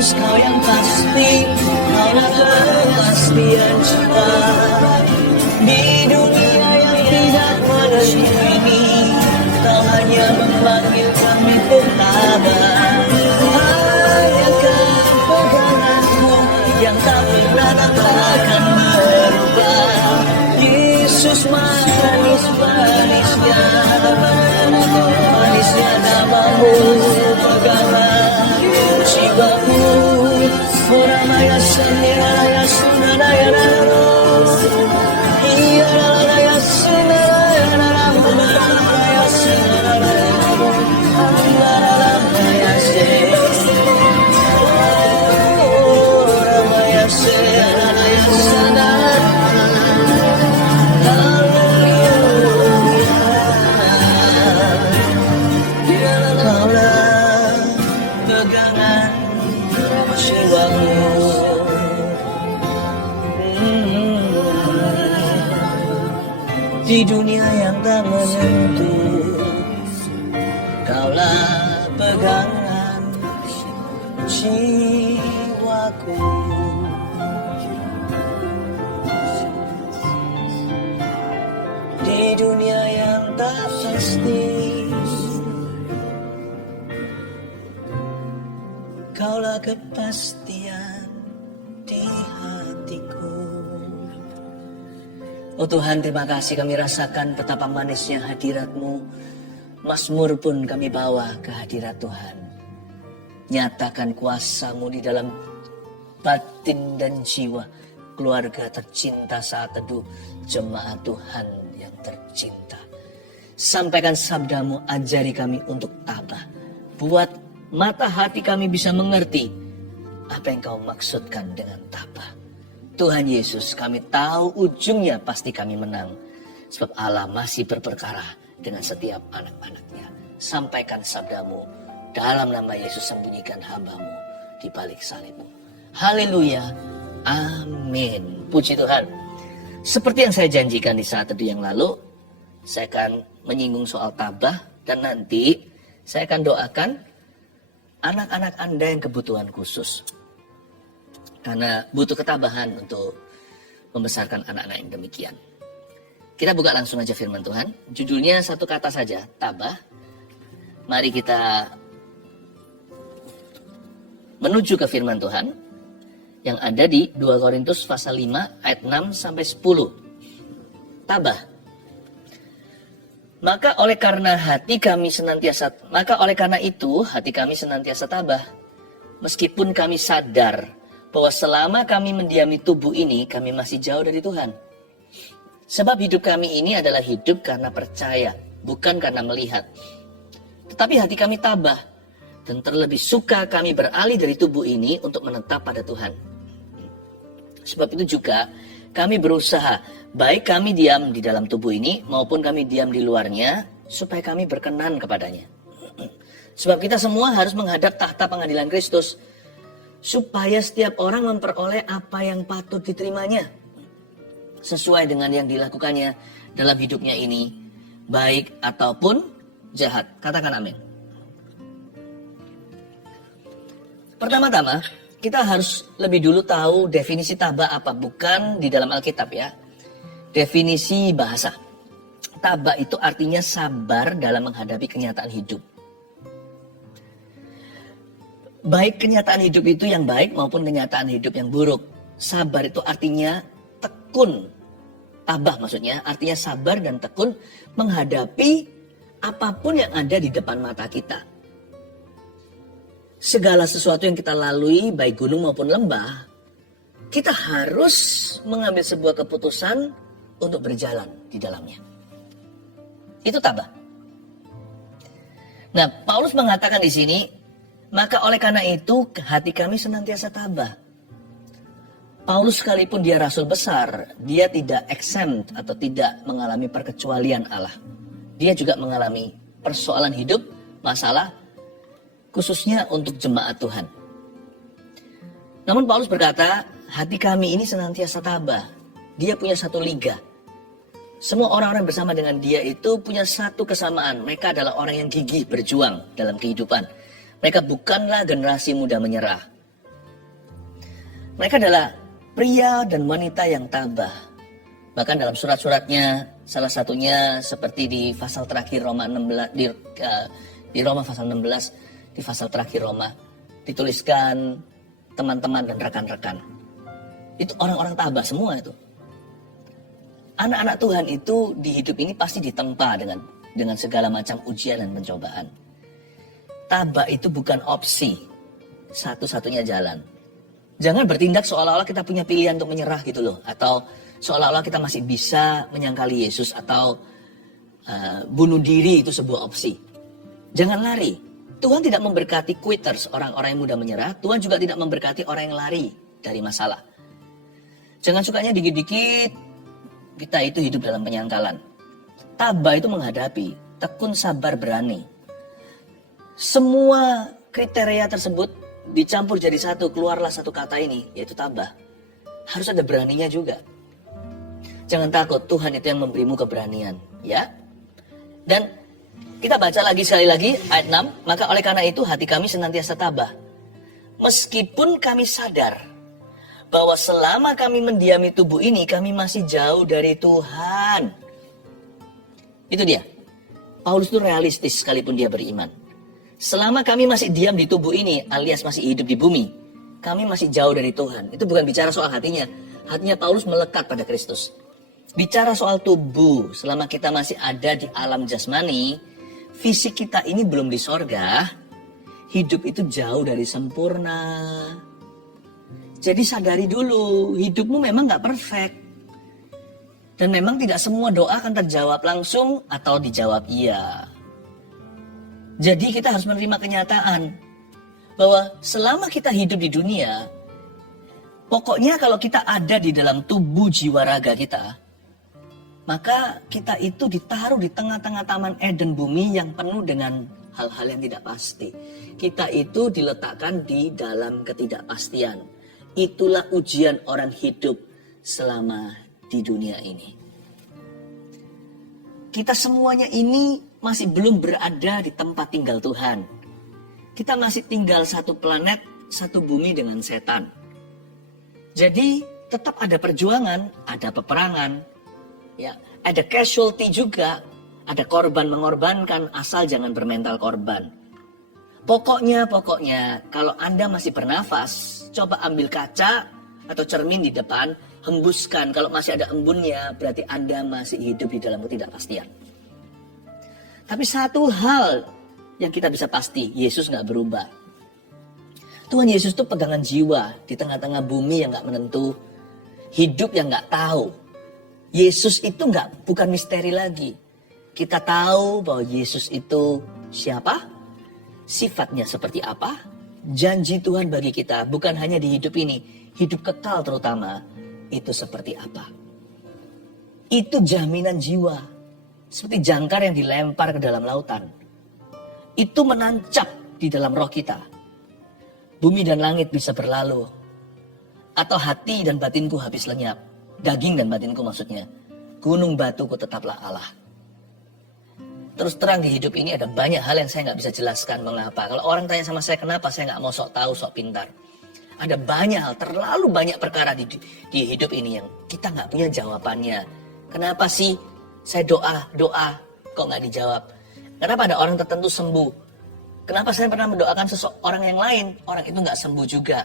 Yesus, Kau yang pasti, Kaulah kepastian jiwa. Di dunia yang tidak menentu ini, Kau hanya memanggil kami untuk tabah. Hanya peganganmu yang tak pernah akan berubah. Yesus, manis-manisnya namamu, pegangan jiwaku. Orang maya seniraya sunadaya naro, iya raya sunadaya naro, raya sunadaya naro, raya se, orang maya seniraya sunadaya. Di dunia yang tak menentu, Kaulah pegangan jiwaku. Di dunia yang tak pasti, Kaulah kepastian di hatiku. Oh Tuhan, terima kasih kami rasakan betapa manisnya hadirat-Mu. Mazmur pun kami bawa ke hadirat Tuhan. Nyatakan kuasa-Mu di dalam batin dan jiwa keluarga tercinta saat teduh jemaat Tuhan yang tercinta. Sampaikan sabda-Mu, ajari kami untuk tabah. Buat mata hati kami bisa mengerti apa yang Kau maksudkan dengan tabah. Tuhan Yesus, kami tahu ujungnya pasti kami menang. Sebab Allah masih berperkara dengan setiap anak-anak-Nya. Sampaikan sabda-Mu, dalam nama Yesus sembunyikan hamba-Mu di balik salib-Mu. Haleluya, amin. Puji Tuhan. Seperti yang saya janjikan di saat teduh yang lalu, saya akan menyinggung soal tabah. Dan nanti saya akan doakan anak-anak Anda yang kebutuhan khusus. Karena butuh ketabahan untuk membesarkan anak-anak yang demikian. Kita buka langsung aja firman Tuhan. Judulnya satu kata saja, tabah. Mari kita menuju ke firman Tuhan yang ada di 2 Korintus pasal 5 ayat 6 sampai 10. Tabah. Maka oleh karena itu hati kami senantiasa tabah. Meskipun kami sadar bahwa selama kami mendiami tubuh ini, kami masih jauh dari Tuhan. Sebab hidup kami ini adalah hidup karena percaya, bukan karena melihat. Tetapi hati kami tabah, dan terlebih suka kami beralih dari tubuh ini untuk menetap pada Tuhan. Sebab itu juga kami berusaha, baik kami diam di dalam tubuh ini, maupun kami diam di luarnya, supaya kami berkenan kepadanya. Sebab kita semua harus menghadap tahta pengadilan Kristus, supaya setiap orang memperoleh apa yang patut diterimanya sesuai dengan yang dilakukannya dalam hidupnya ini, baik ataupun jahat. Katakan amin. Pertama-tama, kita harus lebih dulu tahu definisi tabah apa. Bukan di dalam Alkitab ya. Definisi bahasa. Tabah itu artinya sabar dalam menghadapi kenyataan hidup. Baik kenyataan hidup itu yang baik maupun kenyataan hidup yang buruk. Sabar itu artinya tekun. Tabah maksudnya artinya sabar dan tekun menghadapi apapun yang ada di depan mata kita. Segala sesuatu yang kita lalui, baik gunung maupun lembah, kita harus mengambil sebuah keputusan untuk berjalan di dalamnya. Itu tabah. Nah, Paulus mengatakan di sini, maka oleh karena itu hati kami senantiasa tabah. Paulus sekalipun dia rasul besar, dia tidak exempt atau tidak mengalami perkecualian Allah. Dia juga mengalami persoalan hidup, masalah, khususnya untuk jemaat Tuhan. Namun Paulus berkata, hati kami ini senantiasa tabah. Dia punya satu liga. Semua orang-orang bersama dengan dia itu punya satu kesamaan. Mereka adalah orang yang gigih berjuang dalam kehidupan. Mereka bukanlah generasi muda menyerah. Mereka adalah pria dan wanita yang tabah. Bahkan dalam surat-suratnya, salah satunya seperti di pasal terakhir Roma 16, di Roma pasal 16, di pasal terakhir Roma, dituliskan teman-teman dan rekan-rekan. Itu orang-orang tabah semua itu. Anak-anak Tuhan itu di hidup ini pasti ditempa dengan segala macam ujian dan pencobaan. Tabah itu bukan opsi, satu-satunya jalan. Jangan bertindak seolah-olah kita punya pilihan untuk menyerah gitu loh. Atau seolah-olah kita masih bisa menyangkali Yesus atau bunuh diri itu sebuah opsi. Jangan lari. Tuhan tidak memberkati quitters, orang-orang yang mudah menyerah. Tuhan juga tidak memberkati orang yang lari dari masalah. Jangan sukanya dikit-dikit kita itu hidup dalam penyangkalan. Tabah itu menghadapi, tekun, sabar, berani. Semua kriteria tersebut dicampur jadi satu, keluarlah satu kata ini, yaitu tabah. Harus ada beraninya juga. Jangan takut, Tuhan itu yang memberimu keberanian, ya. Dan kita baca lagi sekali lagi ayat 6, maka oleh karena itu hati kami senantiasa tabah. Meskipun kami sadar bahwa selama kami mendiami tubuh ini, kami masih jauh dari Tuhan. Itu dia. Paulus itu realistis sekalipun dia beriman. Selama kami masih diam di tubuh ini, alias masih hidup di bumi, kami masih jauh dari Tuhan. Itu bukan bicara soal hatinya. Hatinya Paulus melekat pada Kristus. Bicara soal tubuh, selama kita masih ada di alam jasmani, fisik kita ini belum di sorga, hidup itu jauh dari sempurna. Jadi sadari dulu, hidupmu memang gak perfect. Dan memang tidak semua doa akan terjawab langsung atau dijawab iya. Jadi kita harus menerima kenyataan bahwa selama kita hidup di dunia, pokoknya kalau kita ada di dalam tubuh jiwa raga kita, maka kita itu ditaruh di tengah-tengah taman Eden bumi yang penuh dengan hal-hal yang tidak pasti. Kita itu diletakkan di dalam ketidakpastian. Itulah ujian orang hidup selama di dunia ini. Kita semuanya ini masih belum berada di tempat tinggal Tuhan. Kita masih tinggal satu planet, satu bumi dengan setan. Jadi tetap ada perjuangan, ada peperangan, ya, ada casualty juga, ada korban mengorbankan, asal jangan bermental korban. Pokoknya kalau Anda masih bernafas, coba ambil kaca atau cermin di depan, hembuskan. Kalau masih ada embunnya, berarti Anda masih hidup di dalam ketidakpastian. Tapi satu hal yang kita bisa pasti, Yesus gak berubah. Tuhan Yesus itu pegangan jiwa di tengah-tengah bumi yang gak menentu, hidup yang gak tahu. Yesus itu bukan misteri lagi. Kita tahu bahwa Yesus itu siapa? Sifatnya seperti apa? Janji Tuhan bagi kita bukan hanya di hidup ini, hidup kekal terutama, itu seperti apa? Itu jaminan jiwa, seperti jangkar yang dilempar ke dalam lautan. Itu menancap di dalam roh kita. Bumi dan langit bisa berlalu, atau hati dan batinku habis lenyap, daging dan batinku maksudnya. Gunung batuku tetaplah Allah. Terus terang di hidup ini ada banyak hal yang saya nggak bisa jelaskan mengapa. Kalau orang tanya sama saya kenapa, saya nggak mau sok tahu, sok pintar. Ada banyak hal, terlalu banyak perkara di hidup ini yang kita nggak punya jawabannya. Kenapa sih saya doa kok nggak dijawab? Kenapa ada orang tertentu sembuh? Kenapa saya pernah mendoakan seseorang yang lain, orang itu nggak sembuh juga?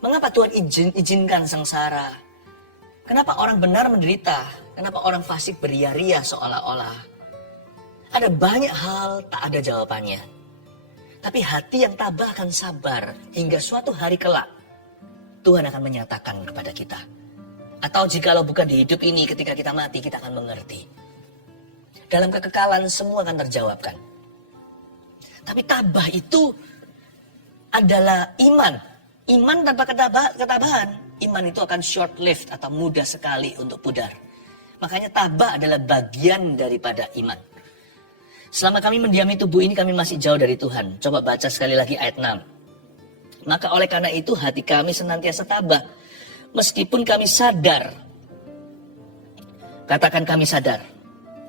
Mengapa Tuhan izinkan sengsara? Kenapa orang benar menderita? Kenapa orang fasik beria-ria seolah-olah? Ada banyak hal tak ada jawabannya. Tapi hati yang tabah akan sabar hingga suatu hari kelak Tuhan akan menyatakan kepada kita. Atau jikalau bukan di hidup ini, ketika kita mati kita akan mengerti. Dalam kekekalan semua akan terjawabkan. Tapi tabah itu adalah iman. Iman tanpa ketabahan. Iman itu akan short lived atau mudah sekali untuk pudar. Makanya tabah adalah bagian daripada iman. Selama kami mendiami tubuh ini, kami masih jauh dari Tuhan. Coba baca sekali lagi ayat 6. Maka oleh karena itu hati kami senantiasa tabah. Meskipun kami sadar. Katakan kami sadar.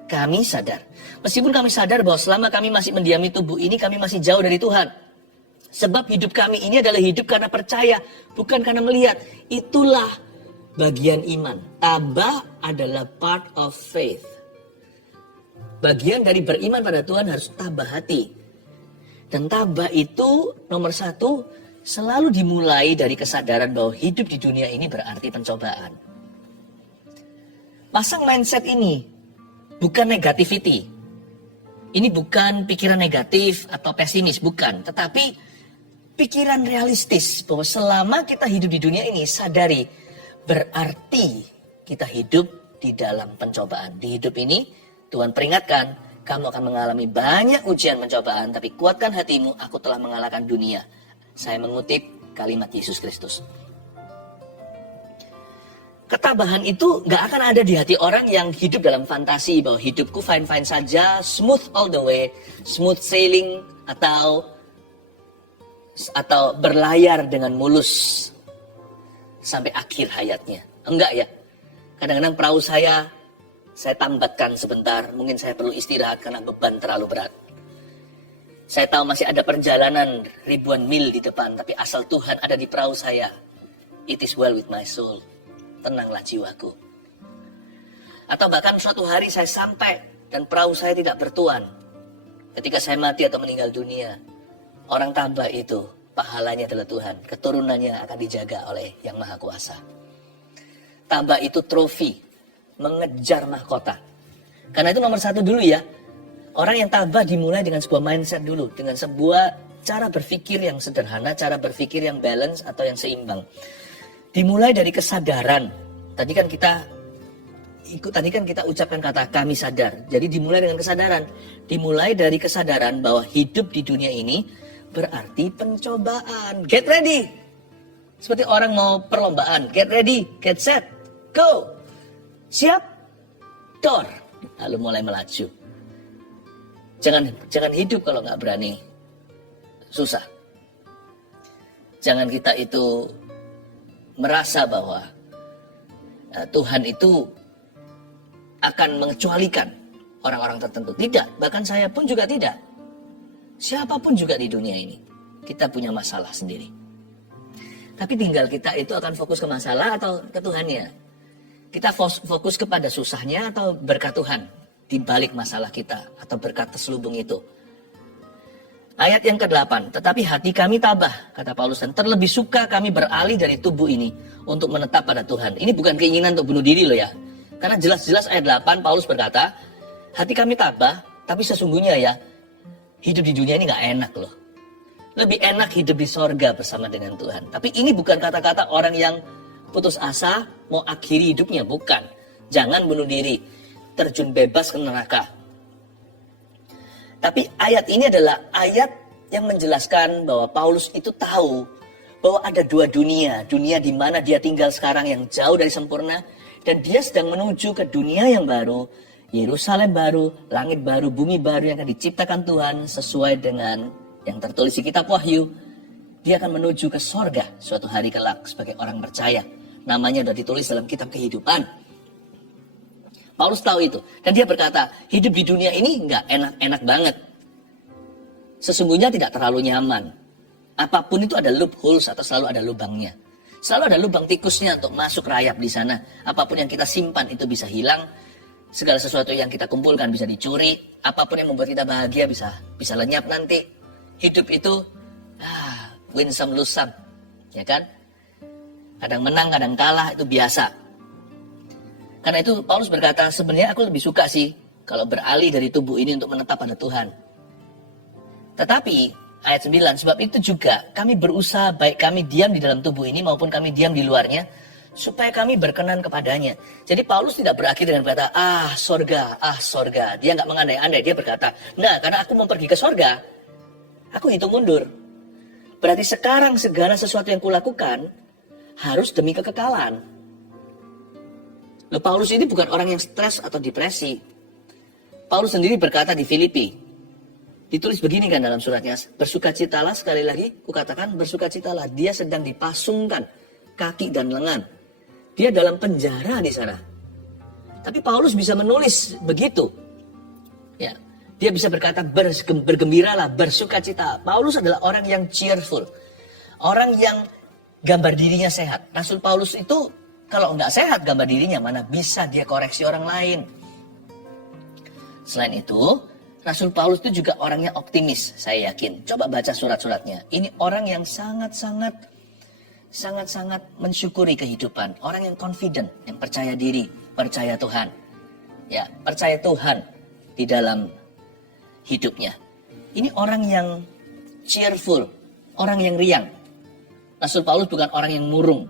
Kami sadar. Meskipun kami sadar bahwa selama kami masih mendiami tubuh ini, kami masih jauh dari Tuhan. Sebab hidup kami ini adalah hidup karena percaya, bukan karena melihat. Itulah bagian iman. Tabah adalah part of faith. Bagian dari beriman pada Tuhan harus tabah hati. Dan tabah itu nomor satu selalu dimulai dari kesadaran bahwa hidup di dunia ini berarti pencobaan. Pasang mindset ini bukan negativity. Ini bukan pikiran negatif atau pesimis, bukan. Tetapi pikiran realistis bahwa selama kita hidup di dunia ini, sadari berarti kita hidup di dalam pencobaan. Di hidup ini Tuhan peringatkan, kamu akan mengalami banyak ujian pencobaan, tapi kuatkan hatimu, aku telah mengalahkan dunia. Saya mengutip kalimat Yesus Kristus. Ketabahan itu gak akan ada di hati orang yang hidup dalam fantasi bahwa hidupku fine-fine saja, smooth all the way, smooth sailing, atau berlayar dengan mulus sampai akhir hayatnya. Enggak ya. Kadang-kadang perahu saya tambatkan sebentar, mungkin saya perlu istirahat karena beban terlalu berat. Saya tahu masih ada perjalanan ribuan mil di depan, tapi asal Tuhan ada di perahu saya, it is well with my soul. Tenanglah jiwaku. Atau bahkan suatu hari saya sampai dan perahu saya tidak bertuan. Ketika saya mati atau meninggal dunia, orang tabah itu pahalanya adalah Tuhan. Keturunannya akan dijaga oleh Yang Maha Kuasa. Tabah itu trofi, mengejar mahkota. Karena itu nomor satu dulu ya. Orang yang tabah dimulai dengan sebuah mindset dulu. Dengan sebuah cara berpikir yang sederhana, cara berpikir yang balance atau yang seimbang. Dimulai dari kesadaran. Tadi kan kita ucapkan kata kami sadar. Jadi dimulai dengan kesadaran. Dimulai dari kesadaran bahwa hidup di dunia ini berarti pencobaan. Get ready. Seperti orang mau perlombaan. Get ready, get set, go. Siap, door. Lalu mulai melaju. Jangan hidup kalau nggak berani. Susah. Jangan kita itu merasa bahwa Tuhan itu akan mengecualikan orang-orang tertentu. Tidak, bahkan saya pun juga tidak. Siapapun juga di dunia ini, kita punya masalah sendiri. Tapi tinggal kita itu akan fokus ke masalah atau ke Tuhannya. Kita fokus kepada susahnya atau berkat Tuhan di balik masalah kita atau berkat terselubung itu. Ayat yang ke-8, tetapi hati kami tabah, kata Paulus, dan terlebih suka kami beralih dari tubuh ini untuk menetap pada Tuhan. Ini bukan keinginan untuk bunuh diri loh ya. Karena jelas-jelas ayat 8 Paulus berkata, hati kami tabah, tapi sesungguhnya ya, hidup di dunia ini gak enak loh. Lebih enak hidup di sorga bersama dengan Tuhan. Tapi ini bukan kata-kata orang yang putus asa, mau akhiri hidupnya, bukan. Jangan bunuh diri, terjun bebas ke neraka. Tapi ayat ini adalah ayat yang menjelaskan bahwa Paulus itu tahu bahwa ada dua dunia. Dunia di mana dia tinggal sekarang yang jauh dari sempurna. Dan dia sedang menuju ke dunia yang baru. Yerusalem baru, langit baru, bumi baru yang akan diciptakan Tuhan sesuai dengan yang tertulis di kitab Wahyu. Dia akan menuju ke sorga suatu hari kelak sebagai orang percaya. Namanya sudah ditulis dalam kitab kehidupan. Paulus tahu itu. Dan dia berkata, hidup di dunia ini nggak enak-enak banget. Sesungguhnya tidak terlalu nyaman. Apapun itu ada loopholes atau selalu ada lubangnya. Selalu ada lubang tikusnya untuk masuk rayap di sana. Apapun yang kita simpan itu bisa hilang. Segala sesuatu yang kita kumpulkan bisa dicuri. Apapun yang membuat kita bahagia bisa lenyap nanti. Hidup itu win some lose some. Ya kan? Kadang menang, kadang kalah, itu biasa. Karena itu Paulus berkata, sebenarnya aku lebih suka sih kalau beralih dari tubuh ini untuk menetap pada Tuhan. Tetapi ayat 9, sebab itu juga kami berusaha baik kami diam di dalam tubuh ini maupun kami diam di luarnya, supaya kami berkenan kepadanya. Jadi Paulus tidak berakhir dengan berkata, sorga. Dia nggak mengandai-andai, dia berkata, nah karena aku mau pergi ke sorga, aku hitung mundur. Berarti sekarang segala sesuatu yang kulakukan harus demi kekekalan. Loh, Paulus ini bukan orang yang stres atau depresi. Paulus sendiri berkata di Filipi. Ditulis begini kan dalam suratnya. Bersukacitalah, sekali lagi kukatakan bersukacitalah. Dia sedang dipasungkan kaki dan lengan. Dia dalam penjara di sana. Tapi Paulus bisa menulis begitu. Ya, Dia bisa berkata bergembiralah, bersukacita. Paulus adalah orang yang cheerful. Orang yang gambar dirinya sehat. Rasul Paulus itu kalau nggak sehat gambar dirinya, mana bisa dia koreksi orang lain. Selain itu, Rasul Paulus itu juga orangnya optimis, saya yakin. Coba baca surat-suratnya. Ini orang yang sangat-sangat mensyukuri kehidupan. Orang yang confident, yang percaya diri, percaya Tuhan. Ya, percaya Tuhan di dalam hidupnya. Ini orang yang cheerful, orang yang riang. Rasul Paulus bukan orang yang murung.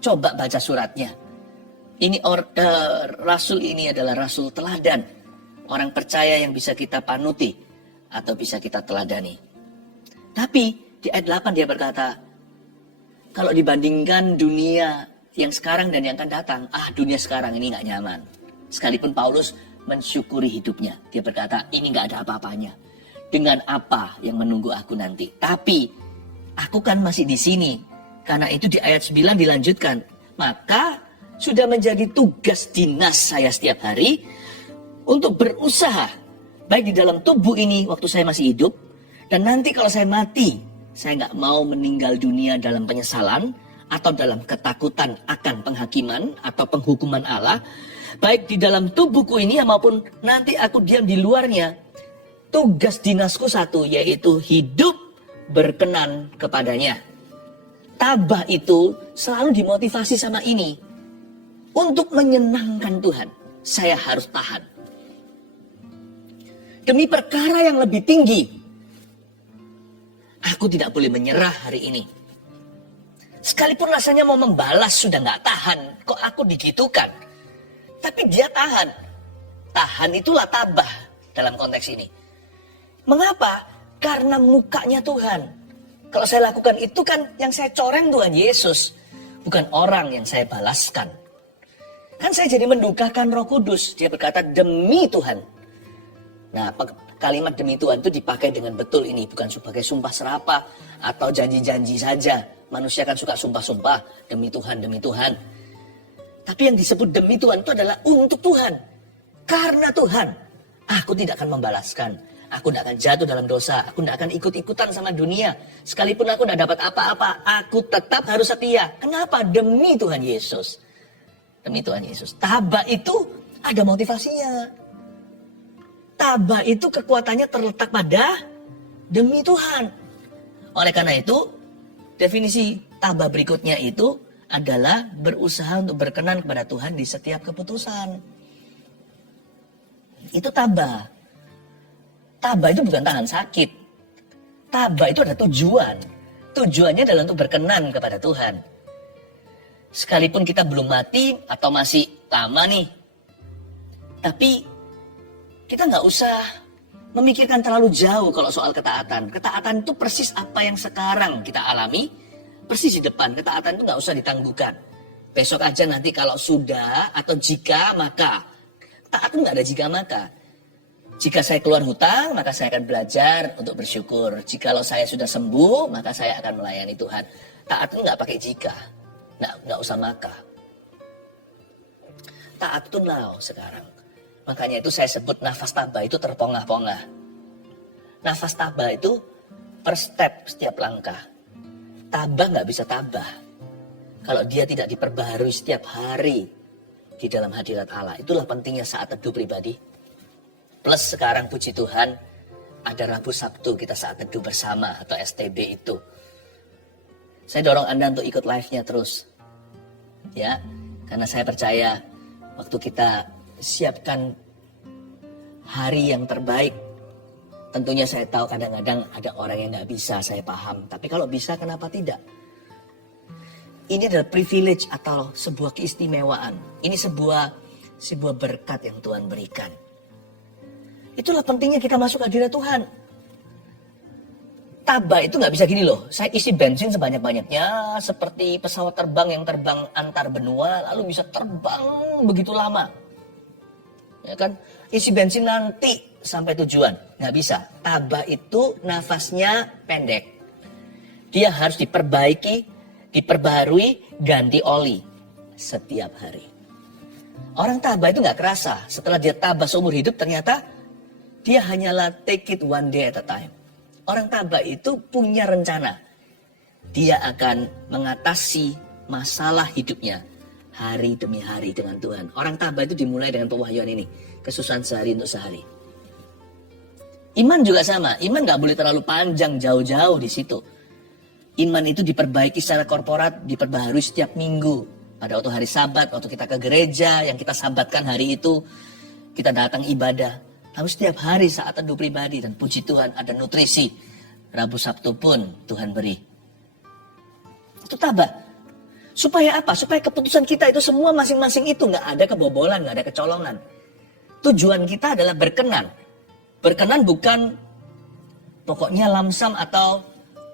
Coba baca suratnya. Ini Rasul ini adalah Rasul teladan. Orang percaya yang bisa kita panuti atau bisa kita teladani. Tapi di ayat 8 dia berkata, kalau dibandingkan dunia yang sekarang dan yang akan datang, dunia sekarang ini gak nyaman. Sekalipun Paulus mensyukuri hidupnya. Dia berkata, ini gak ada apa-apanya. Dengan apa yang menunggu aku nanti. Tapi aku kan masih di sini. Karena itu di ayat 9 dilanjutkan. Maka sudah menjadi tugas dinas saya setiap hari untuk berusaha. Baik di dalam tubuh ini waktu saya masih hidup. Dan nanti kalau saya mati, saya gak mau meninggal dunia dalam penyesalan atau dalam ketakutan akan penghakiman atau penghukuman Allah. Baik di dalam tubuhku ini maupun nanti aku diam di luarnya. Tugas dinasku satu, yaitu hidup berkenan kepadanya. Tabah itu selalu dimotivasi sama ini. Untuk menyenangkan Tuhan, saya harus tahan. Demi perkara yang lebih tinggi, aku tidak boleh menyerah hari ini. Sekalipun rasanya mau membalas sudah gak tahan, kok aku digitukan. Tapi dia tahan. Tahan itulah tabah dalam konteks ini. Mengapa? Karena mukanya Tuhan. Kalau saya lakukan itu kan yang saya coreng Tuhan Yesus. Bukan orang yang saya balaskan. Kan saya jadi mendukakan Roh Kudus. Dia berkata demi Tuhan. Nah, kalimat demi Tuhan itu dipakai dengan betul ini. Bukan sebagai sumpah serapah atau janji-janji saja. Manusia kan suka sumpah-sumpah. Demi Tuhan, demi Tuhan. Tapi yang disebut demi Tuhan itu adalah untuk Tuhan. Karena Tuhan, aku tidak akan membalaskan. Aku tidak akan jatuh dalam dosa. Aku tidak akan ikut-ikutan sama dunia. Sekalipun aku tidak dapat apa-apa, aku tetap harus setia. Kenapa? Demi Tuhan Yesus. Demi Tuhan Yesus. Tabah itu ada motivasinya. Tabah itu kekuatannya terletak pada demi Tuhan. Oleh karena itu, definisi tabah berikutnya itu adalah berusaha untuk berkenan kepada Tuhan di setiap keputusan. Itu tabah. Tabah itu bukan tahan sakit. Tabah itu ada tujuan. Tujuannya adalah untuk berkenan kepada Tuhan. Sekalipun kita belum mati atau masih lama nih. Tapi kita nggak usah memikirkan terlalu jauh kalau soal ketaatan. Ketaatan itu persis apa yang sekarang kita alami. Persis di depan. Ketaatan itu nggak usah ditangguhkan. Besok aja nanti kalau sudah atau jika maka. Taat itu nggak ada jika maka. Jika saya keluar hutang, maka saya akan belajar untuk bersyukur. Jikalau saya sudah sembuh, maka saya akan melayani Tuhan. Taat itu nggak pakai jika. Nggak usah maka. Taat itu now sekarang. Makanya itu saya sebut nafas tabah itu terpongah-pongah. Nafas tabah itu per step setiap langkah. Tabah nggak bisa tabah kalau dia tidak diperbaharui setiap hari di dalam hadirat Allah. Itulah pentingnya saat teduh pribadi. Plus sekarang puji Tuhan ada Rabu Sabtu kita saat teduh bersama atau STB itu. Saya dorong Anda untuk ikut live-nya terus. Ya, karena saya percaya waktu kita siapkan hari yang terbaik. Tentunya saya tahu kadang-kadang ada orang yang nggak bisa, saya paham. Tapi kalau bisa kenapa tidak? Ini adalah privilege atau sebuah keistimewaan. Ini sebuah berkat yang Tuhan berikan. Itulah pentingnya kita masuk hadirat Tuhan. Tabah itu nggak bisa gini loh. Saya isi bensin sebanyak-banyaknya seperti pesawat terbang yang terbang antar benua lalu bisa terbang begitu lama. Ya kan? Isi bensin nanti sampai tujuan. Nggak bisa. Tabah itu nafasnya pendek. Dia harus diperbaiki, diperbaharui, ganti oli setiap hari. Orang tabah itu nggak kerasa. Setelah dia tabah seumur hidup ternyata Dia hanyalah take it one day at a time. Orang tabah itu punya rencana. Dia akan mengatasi masalah hidupnya hari demi hari dengan Tuhan. Orang tabah itu dimulai dengan pewahyuan ini. Kesusahan sehari untuk sehari. Iman juga sama. Iman gak boleh terlalu panjang jauh-jauh di situ. Iman itu diperbaiki secara korporat, diperbaharui setiap minggu. Pada waktu hari Sabat, waktu kita ke gereja, yang kita sabatkan hari itu, kita datang ibadah. Lalu setiap hari saat teduh pribadi, dan puji Tuhan ada nutrisi. Rabu Sabtu pun Tuhan beri. Itu tabah. Supaya apa? Supaya keputusan kita itu semua masing-masing itu gak ada kebobolan, gak ada kecolongan. Tujuan kita adalah berkenan. Berkenan bukan pokoknya lamsam atau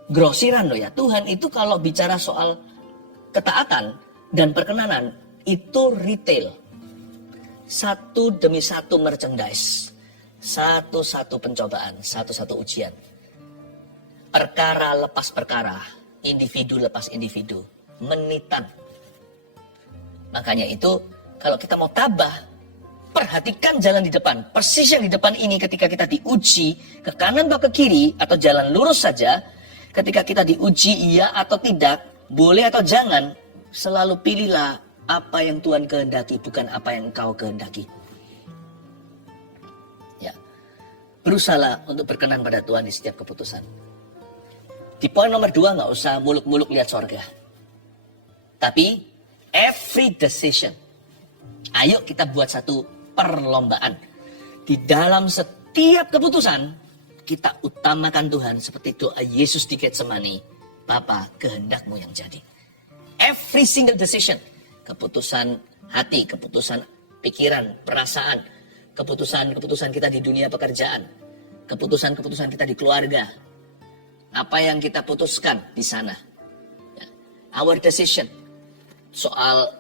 grosiran loh ya. Tuhan itu kalau bicara soal ketaatan dan perkenanan itu retail. Satu demi satu merchandise. Satu-satu pencobaan, satu-satu ujian. Perkara lepas perkara, individu lepas individu, menitan. Makanya itu kalau kita mau tabah, perhatikan jalan di depan. Persis yang di depan ini ketika kita diuji, ke kanan atau ke kiri, atau jalan lurus saja. Ketika kita diuji iya atau tidak, boleh atau jangan, selalu pilihlah apa yang Tuhan kehendaki, bukan apa yang engkau kehendaki. Ya, berusahalah untuk berkenan pada Tuhan di setiap keputusan. Di poin nomor 2, gak usah muluk-muluk lihat sorga. Tapi, every decision. Ayo kita buat satu perlombaan. Di dalam setiap keputusan, kita utamakan Tuhan seperti doa Yesus di Getsemani. Bapa, kehendakmu yang jadi. Every single decision. Keputusan hati, keputusan pikiran, perasaan. Keputusan-keputusan kita di dunia pekerjaan. Keputusan-keputusan kita di keluarga. Apa yang kita putuskan di sana. Our decision. Soal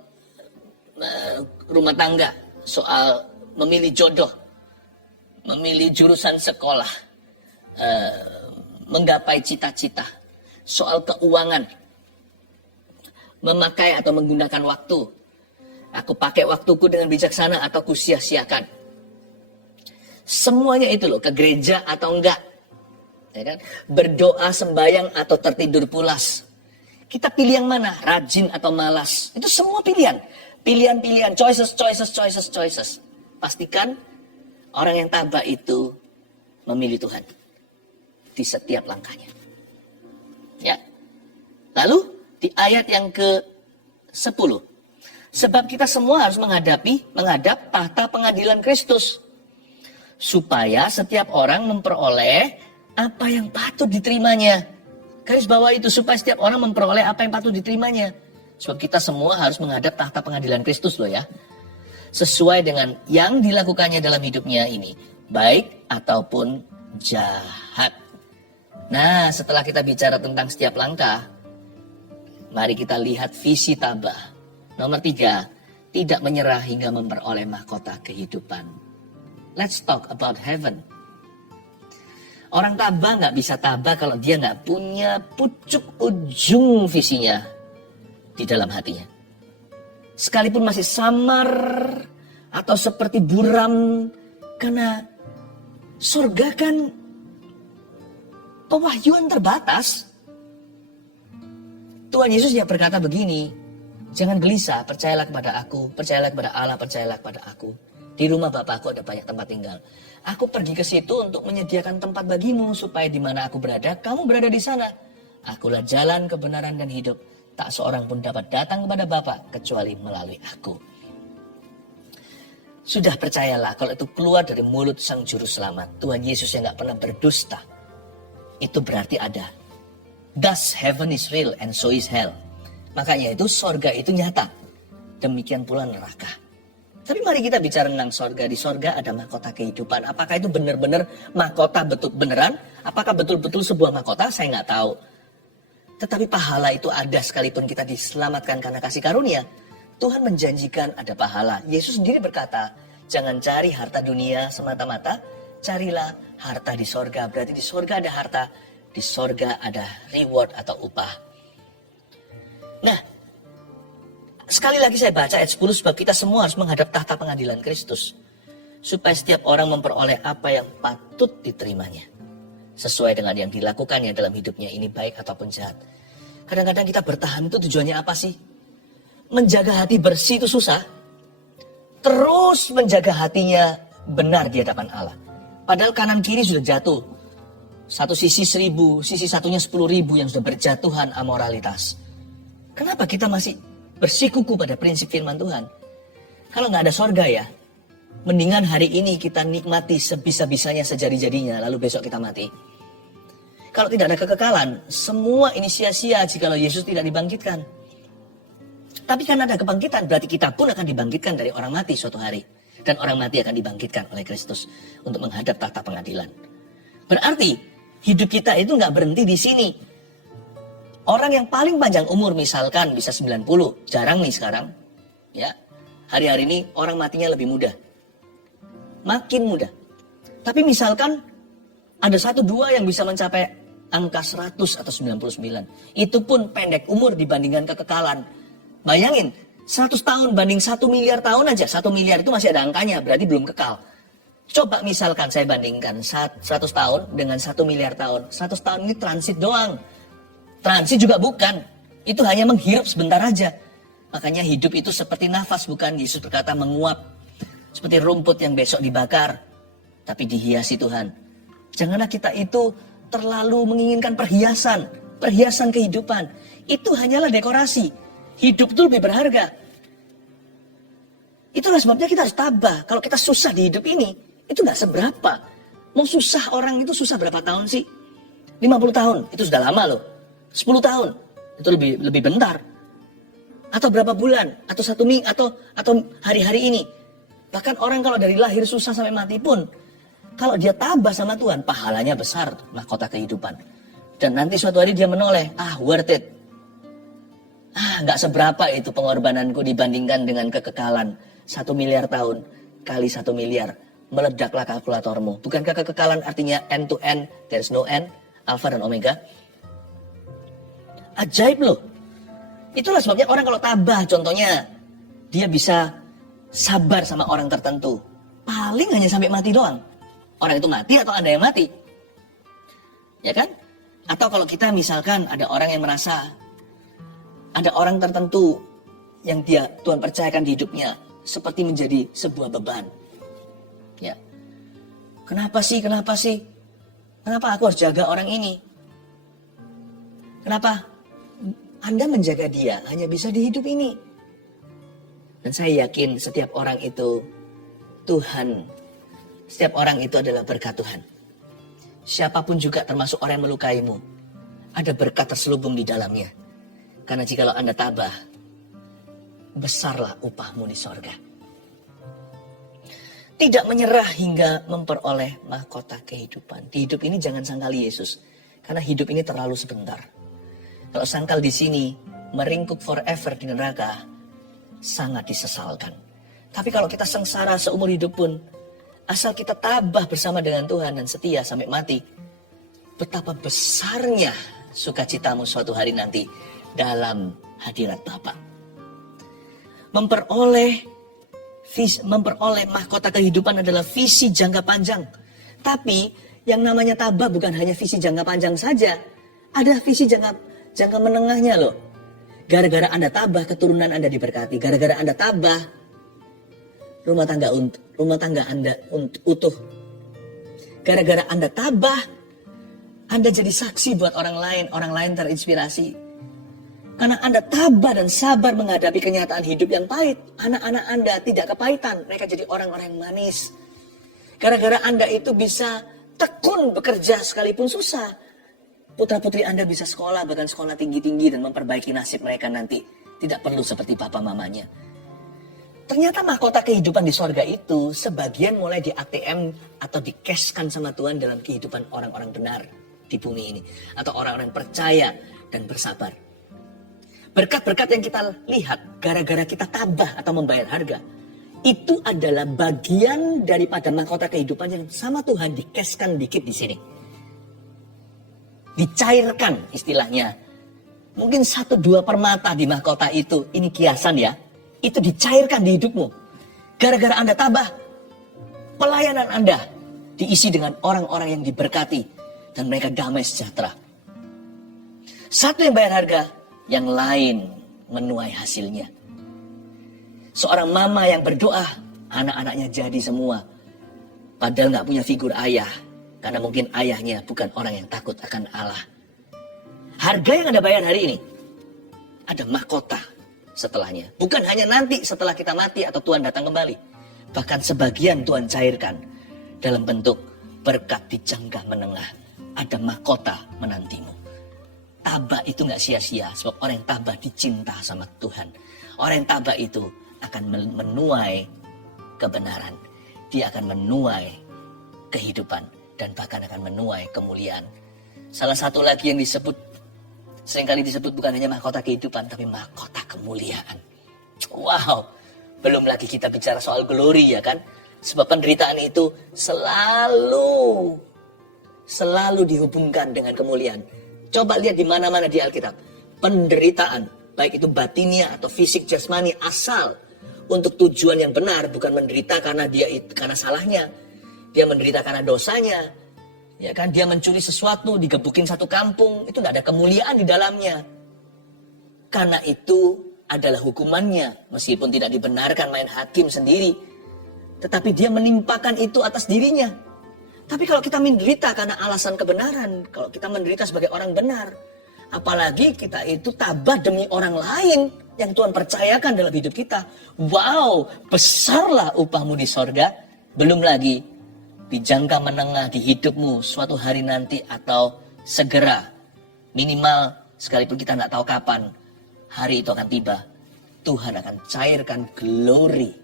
rumah tangga, soal memilih jodoh, memilih jurusan sekolah, menggapai cita-cita, soal keuangan, memakai atau menggunakan waktu. Aku pakai waktuku dengan bijaksana atau ku sia-siakan. Semuanya itu loh, ke gereja atau enggak. Ya kan? Berdoa, sembahyang atau tertidur pulas. Kita pilih yang mana? Rajin atau malas? Itu semua pilihan. Pilihan-pilihan, choices. Pastikan orang yang tabah itu memilih Tuhan di setiap langkahnya. Ya. Lalu di ayat yang ke-10. Sebab kita semua harus menghadap tahta pengadilan Kristus. Supaya setiap orang memperoleh apa yang patut diterimanya. Garis bawah itu, supaya setiap orang memperoleh apa yang patut diterimanya. Sebab kita semua harus menghadap tahta pengadilan Kristus loh ya. Sesuai dengan yang dilakukannya dalam hidupnya ini. Baik ataupun jahat. Nah, setelah kita bicara tentang setiap langkah, mari kita lihat visi tabah. Nomor 3, tidak menyerah hingga memperoleh mahkota kehidupan. Let's talk about heaven. Orang tabah gak bisa tabah kalau dia gak punya pucuk ujung visinya di dalam hatinya. Sekalipun masih samar atau seperti buram, karena surga kan pewahyuan terbatas. Tuhan Yesus ya berkata begini, jangan gelisah, percayalah kepada aku, percayalah kepada Allah, percayalah kepada aku. Di rumah Bapakku ada banyak tempat tinggal. Aku pergi ke situ untuk menyediakan tempat bagimu, supaya di mana aku berada, kamu berada di sana. Akulah jalan, kebenaran, dan hidup. Tak seorang pun dapat datang kepada Bapa kecuali melalui aku. Sudah percayalah, kalau itu keluar dari mulut Sang Juru Selamat, Tuhan Yesus yang gak pernah berdusta, itu berarti ada. Thus heaven is real and so is hell. Makanya itu sorga itu nyata. Demikian pula neraka. Tapi mari kita bicara tentang sorga. Di sorga ada mahkota kehidupan. Apakah itu benar-benar mahkota betul beneran? Apakah betul-betul sebuah mahkota? Saya nggak tahu. Tetapi pahala itu ada sekalipun kita diselamatkan karena kasih karunia. Tuhan menjanjikan ada pahala. Yesus sendiri berkata, jangan cari harta dunia semata-mata. Carilah harta di sorga. Berarti di sorga ada harta. Di sorga ada reward atau upah. Nah, sekali lagi saya baca ayat 10, sebab kita semua harus menghadap tahta pengadilan Kristus. supaya setiap orang memperoleh apa yang patut diterimanya, sesuai dengan yang dilakukannya dalam hidupnya, ini baik ataupun jahat. Kadang-kadang kita bertahan itu tujuannya apa sih? Menjaga hati bersih itu susah. Terus menjaga hatinya benar di hadapan Allah. Padahal kanan kiri sudah jatuh. Satu sisi 1.000, sisi satunya 10.000 yang sudah berjatuhan amoralitas. Kenapa kita masih bersikuku pada prinsip firman Tuhan? Kalau nggak ada sorga ya, mendingan hari ini kita nikmati sebisa-bisanya sejadi-jadinya, lalu besok kita mati. Kalau tidak ada kekekalan, semua ini sia-sia jikalau Yesus tidak dibangkitkan. Tapi karena ada kebangkitan, berarti kita pun akan dibangkitkan dari orang mati suatu hari. Dan orang mati akan dibangkitkan oleh Kristus untuk menghadap tahta pengadilan. Berarti hidup kita itu nggak berhenti di sini. Orang yang paling panjang umur misalkan bisa 90, jarang nih sekarang. Ya, hari-hari ini orang matinya lebih muda. Makin muda. Tapi misalkan ada 1-2 yang bisa mencapai angka 100 atau 99. Itu pun pendek umur dibandingkan kekekalan. Bayangin, 100 tahun banding 1 miliar tahun aja. 1 miliar itu masih ada angkanya, berarti belum kekal. Coba misalkan saya bandingkan 100 tahun dengan 1 miliar tahun. 100 tahun ini transit doang. Transit juga bukan. Itu hanya menghirup sebentar aja. Makanya hidup itu seperti nafas, bukan? Yesus berkata menguap. Seperti rumput yang besok dibakar. Tapi dihiasi Tuhan. Janganlah kita itu terlalu menginginkan perhiasan. Perhiasan kehidupan. Itu hanyalah dekorasi. Hidup itu lebih berharga. Itulah sebabnya kita harus tabah. Kalau kita susah di hidup ini, itu gak seberapa. Mau susah, orang itu susah berapa tahun sih? 50 tahun, itu sudah lama loh. 10 tahun, itu lebih bentar. Atau berapa bulan, atau 1 minggu, atau hari-hari ini. Bahkan orang kalau dari lahir susah sampai mati pun, kalau dia tabah sama Tuhan, pahalanya besar, mahkota kehidupan. Dan nanti suatu hari dia menoleh, worth it. Gak seberapa itu pengorbananku dibandingkan dengan kekekalan 1 miliar tahun kali 1 miliar. Meledaklah kalkulatormu. Bukankah kekekalan artinya end to end, there's no end, alpha dan omega? Ajaib loh. Itulah sebabnya orang kalau tabah, contohnya dia bisa sabar sama orang tertentu. Paling hanya sampai mati doang. Orang itu mati atau Anda yang mati? Ya kan? Atau kalau kita misalkan ada orang yang merasa ada orang tertentu yang Tuhan percayakan di hidupnya seperti menjadi sebuah beban. Ya. Kenapa sih? Kenapa aku harus jaga orang ini? Kenapa? Anda menjaga dia hanya bisa di hidup ini. Dan saya yakin setiap orang itu Tuhan. Setiap orang itu adalah berkat Tuhan. Siapapun juga termasuk orang yang melukaimu. Ada berkat terselubung di dalamnya. Karena jikalau Anda tabah, besarlah upahmu di sorga. Tidak menyerah hingga memperoleh mahkota kehidupan. Di hidup ini jangan sangkali Yesus. Karena hidup ini terlalu sebentar. Kalau sangkal di sini, meringkuk forever di neraka, sangat disesalkan. Tapi kalau kita sengsara seumur hidup pun, asal kita tabah bersama dengan Tuhan dan setia sampai mati, betapa besarnya sukacitamu suatu hari nanti dalam hadirat Bapa. Memperoleh mahkota kehidupan adalah visi jangka panjang. Tapi yang namanya tabah bukan hanya visi jangka panjang saja. Ada visi jangka menengahnya loh. Gara-gara Anda tabah, keturunan Anda diberkati. Gara-gara Anda tabah, rumah tangga Anda utuh. Gara-gara Anda tabah, Anda jadi saksi buat orang lain terinspirasi. Karena Anda tabah dan sabar menghadapi kenyataan hidup yang pahit. Anak-anak Anda tidak kepahitan, mereka jadi orang-orang yang manis. Gara-gara Anda itu bisa tekun bekerja sekalipun susah. Putra-putri Anda bisa sekolah, bahkan sekolah tinggi-tinggi dan memperbaiki nasib mereka nanti. Tidak perlu seperti papa mamanya. Ternyata mahkota kehidupan di sorga itu sebagian mulai di ATM atau di-cashkan sama Tuhan dalam kehidupan orang-orang benar di bumi ini. Atau orang-orang percaya dan bersabar. Berkat-berkat yang kita lihat gara-gara kita tabah atau membayar harga. Itu adalah bagian daripada mahkota kehidupan yang sama Tuhan di-cashkan dikit di sini. Dicairkan istilahnya. Mungkin 1-2 permata di mahkota itu, ini kiasan ya. Itu dicairkan di hidupmu. Gara-gara Anda tabah. pelayanan Anda diisi dengan orang-orang yang diberkati dan mereka damai sejahtera. Satu yang bayar harga, yang lain menuai hasilnya. Seorang mama yang berdoa, anak-anaknya jadi semua. Padahal nggak punya figur ayah, karena mungkin ayahnya bukan orang yang takut akan Allah. Harga yang Anda bayar hari ini, ada mahkota setelahnya. Bukan hanya nanti setelah kita mati atau Tuhan datang kembali. Bahkan sebagian Tuhan cairkan dalam bentuk berkat di jangka menengah. Ada mahkota menantimu. Tabah itu nggak sia-sia, sebab orang yang tabah dicinta sama Tuhan. Orang yang tabah itu akan menuai kebenaran. Dia akan menuai kehidupan dan bahkan akan menuai kemuliaan. Salah satu lagi yang seringkali disebut bukan hanya mahkota kehidupan, tapi mahkota kemuliaan. Wow, belum lagi kita bicara soal glory ya kan? Sebab penderitaan itu selalu dihubungkan dengan kemuliaan. Coba lihat di mana-mana di Alkitab. Penderitaan, baik itu batinia atau fisik jasmani, asal untuk tujuan yang benar, bukan menderita karena salahnya. Dia menderita karena dosanya. Ya kan, dia mencuri sesuatu, digebukin satu kampung, itu tidak ada kemuliaan di dalamnya. Karena itu adalah hukumannya, meskipun tidak dibenarkan main hakim sendiri. Tetapi dia menimpakan itu atas dirinya. Tapi kalau kita menderita karena alasan kebenaran, kalau kita menderita sebagai orang benar, apalagi kita itu tabah demi orang lain yang Tuhan percayakan dalam hidup kita. Wow, besarlah upahmu di sorga. Belum lagi di jangka menengah di hidupmu suatu hari nanti atau segera. Minimal sekalipun kita tidak tahu kapan hari itu akan tiba. Tuhan akan cairkan glory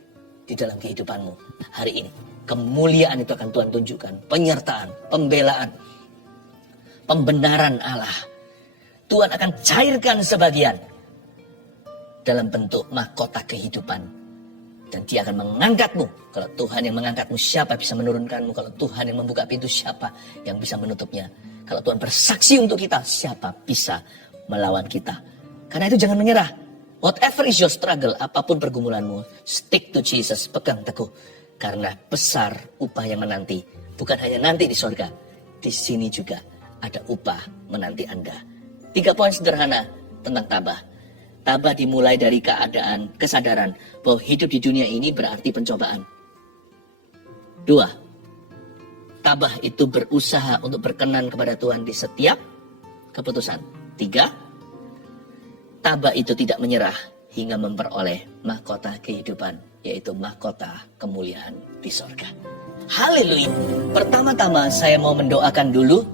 di dalam kehidupanmu hari ini. Kemuliaan itu akan Tuhan tunjukkan. Penyertaan, pembelaan, pembenaran Allah. Tuhan akan cairkan sebagian dalam bentuk mahkota kehidupan. Dan dia akan mengangkatmu. Kalau Tuhan yang mengangkatmu, siapa bisa menurunkanmu? Kalau Tuhan yang membuka pintu, siapa yang bisa menutupnya? Kalau Tuhan bersaksi untuk kita, siapa bisa melawan kita? Karena itu jangan menyerah. Whatever is your struggle, apapun pergumulanmu, stick to Jesus, pegang teguh. Karena besar upah yang menanti. Bukan hanya nanti di sorga. Di sini juga ada upah menanti Anda. 3 poin sederhana tentang tabah. Tabah dimulai dari kesadaran bahwa hidup di dunia ini berarti pencobaan. 2. Tabah itu berusaha untuk berkenan kepada Tuhan di setiap keputusan. 3. Tabah itu tidak menyerah hingga memperoleh mahkota kehidupan, yaitu mahkota kemuliaan di sorga. Haleluya. Pertama-tama saya mau mendoakan dulu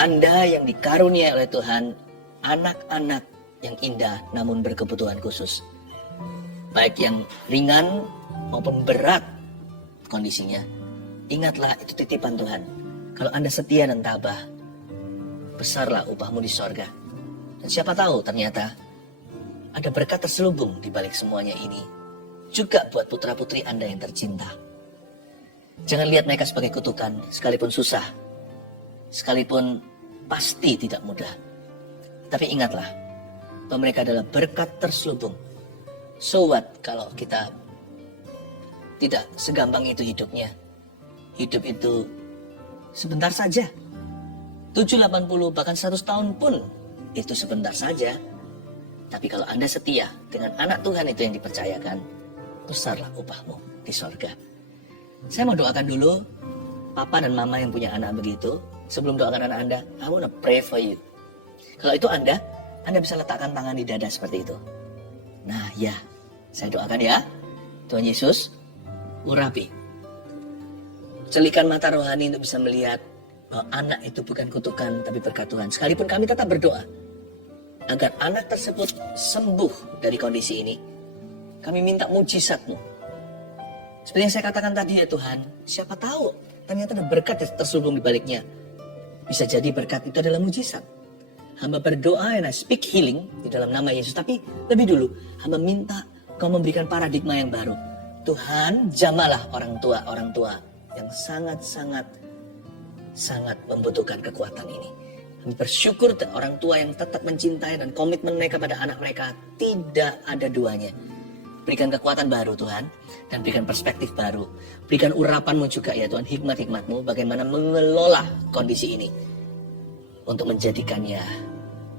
Anda yang dikaruniai oleh Tuhan, anak-anak yang indah namun berkebutuhan khusus. Baik yang ringan maupun berat kondisinya. Ingatlah itu titipan Tuhan. Kalau Anda setia dan tabah, besarlah upahmu di sorga. Dan siapa tahu ternyata ada berkat terselubung di balik semuanya ini. Juga buat putra-putri Anda yang tercinta. Jangan lihat mereka sebagai kutukan, sekalipun susah. Sekalipun pasti tidak mudah. Tapi ingatlah, bahwa mereka adalah berkat terselubung. So what kalau kita tidak segampang itu hidupnya. Hidup itu sebentar saja. 70, 80, bahkan 100 tahun pun itu sebentar saja. Tapi kalau Anda setia dengan anak Tuhan itu yang dipercayakan, besarlah upahmu di sorga. Saya mau doakan dulu papa dan mama yang punya anak begitu. Sebelum doakan anak Anda, I want to pray for you. Kalau itu Anda bisa letakkan tangan di dada seperti itu. Nah ya, saya doakan ya. Tuhan Yesus, urapi. Celikan mata rohani untuk bisa melihat bahwa anak itu bukan kutukan tapi berkat Tuhan. Sekalipun kami tetap berdoa agar anak tersebut sembuh dari kondisi ini. Kami minta mujizat-Mu. Seperti yang saya katakan tadi ya Tuhan, siapa tahu ternyata ada berkat terselubung di baliknya. Bisa jadi berkat itu adalah mujizat. Hamba berdoa and I speak healing di dalam nama Yesus. Tapi lebih dulu, hamba minta Kau memberikan paradigma yang baru. Tuhan, jamalah orang tua yang sangat membutuhkan kekuatan ini. Kami bersyukur orang tua yang tetap mencintai dan komitmen mereka pada anak mereka tidak ada duanya. Berikan kekuatan baru Tuhan, dan berikan perspektif baru. Berikan urapan-Mu juga ya Tuhan, hikmat-hikmat-Mu bagaimana mengelola kondisi ini untuk menjadikannya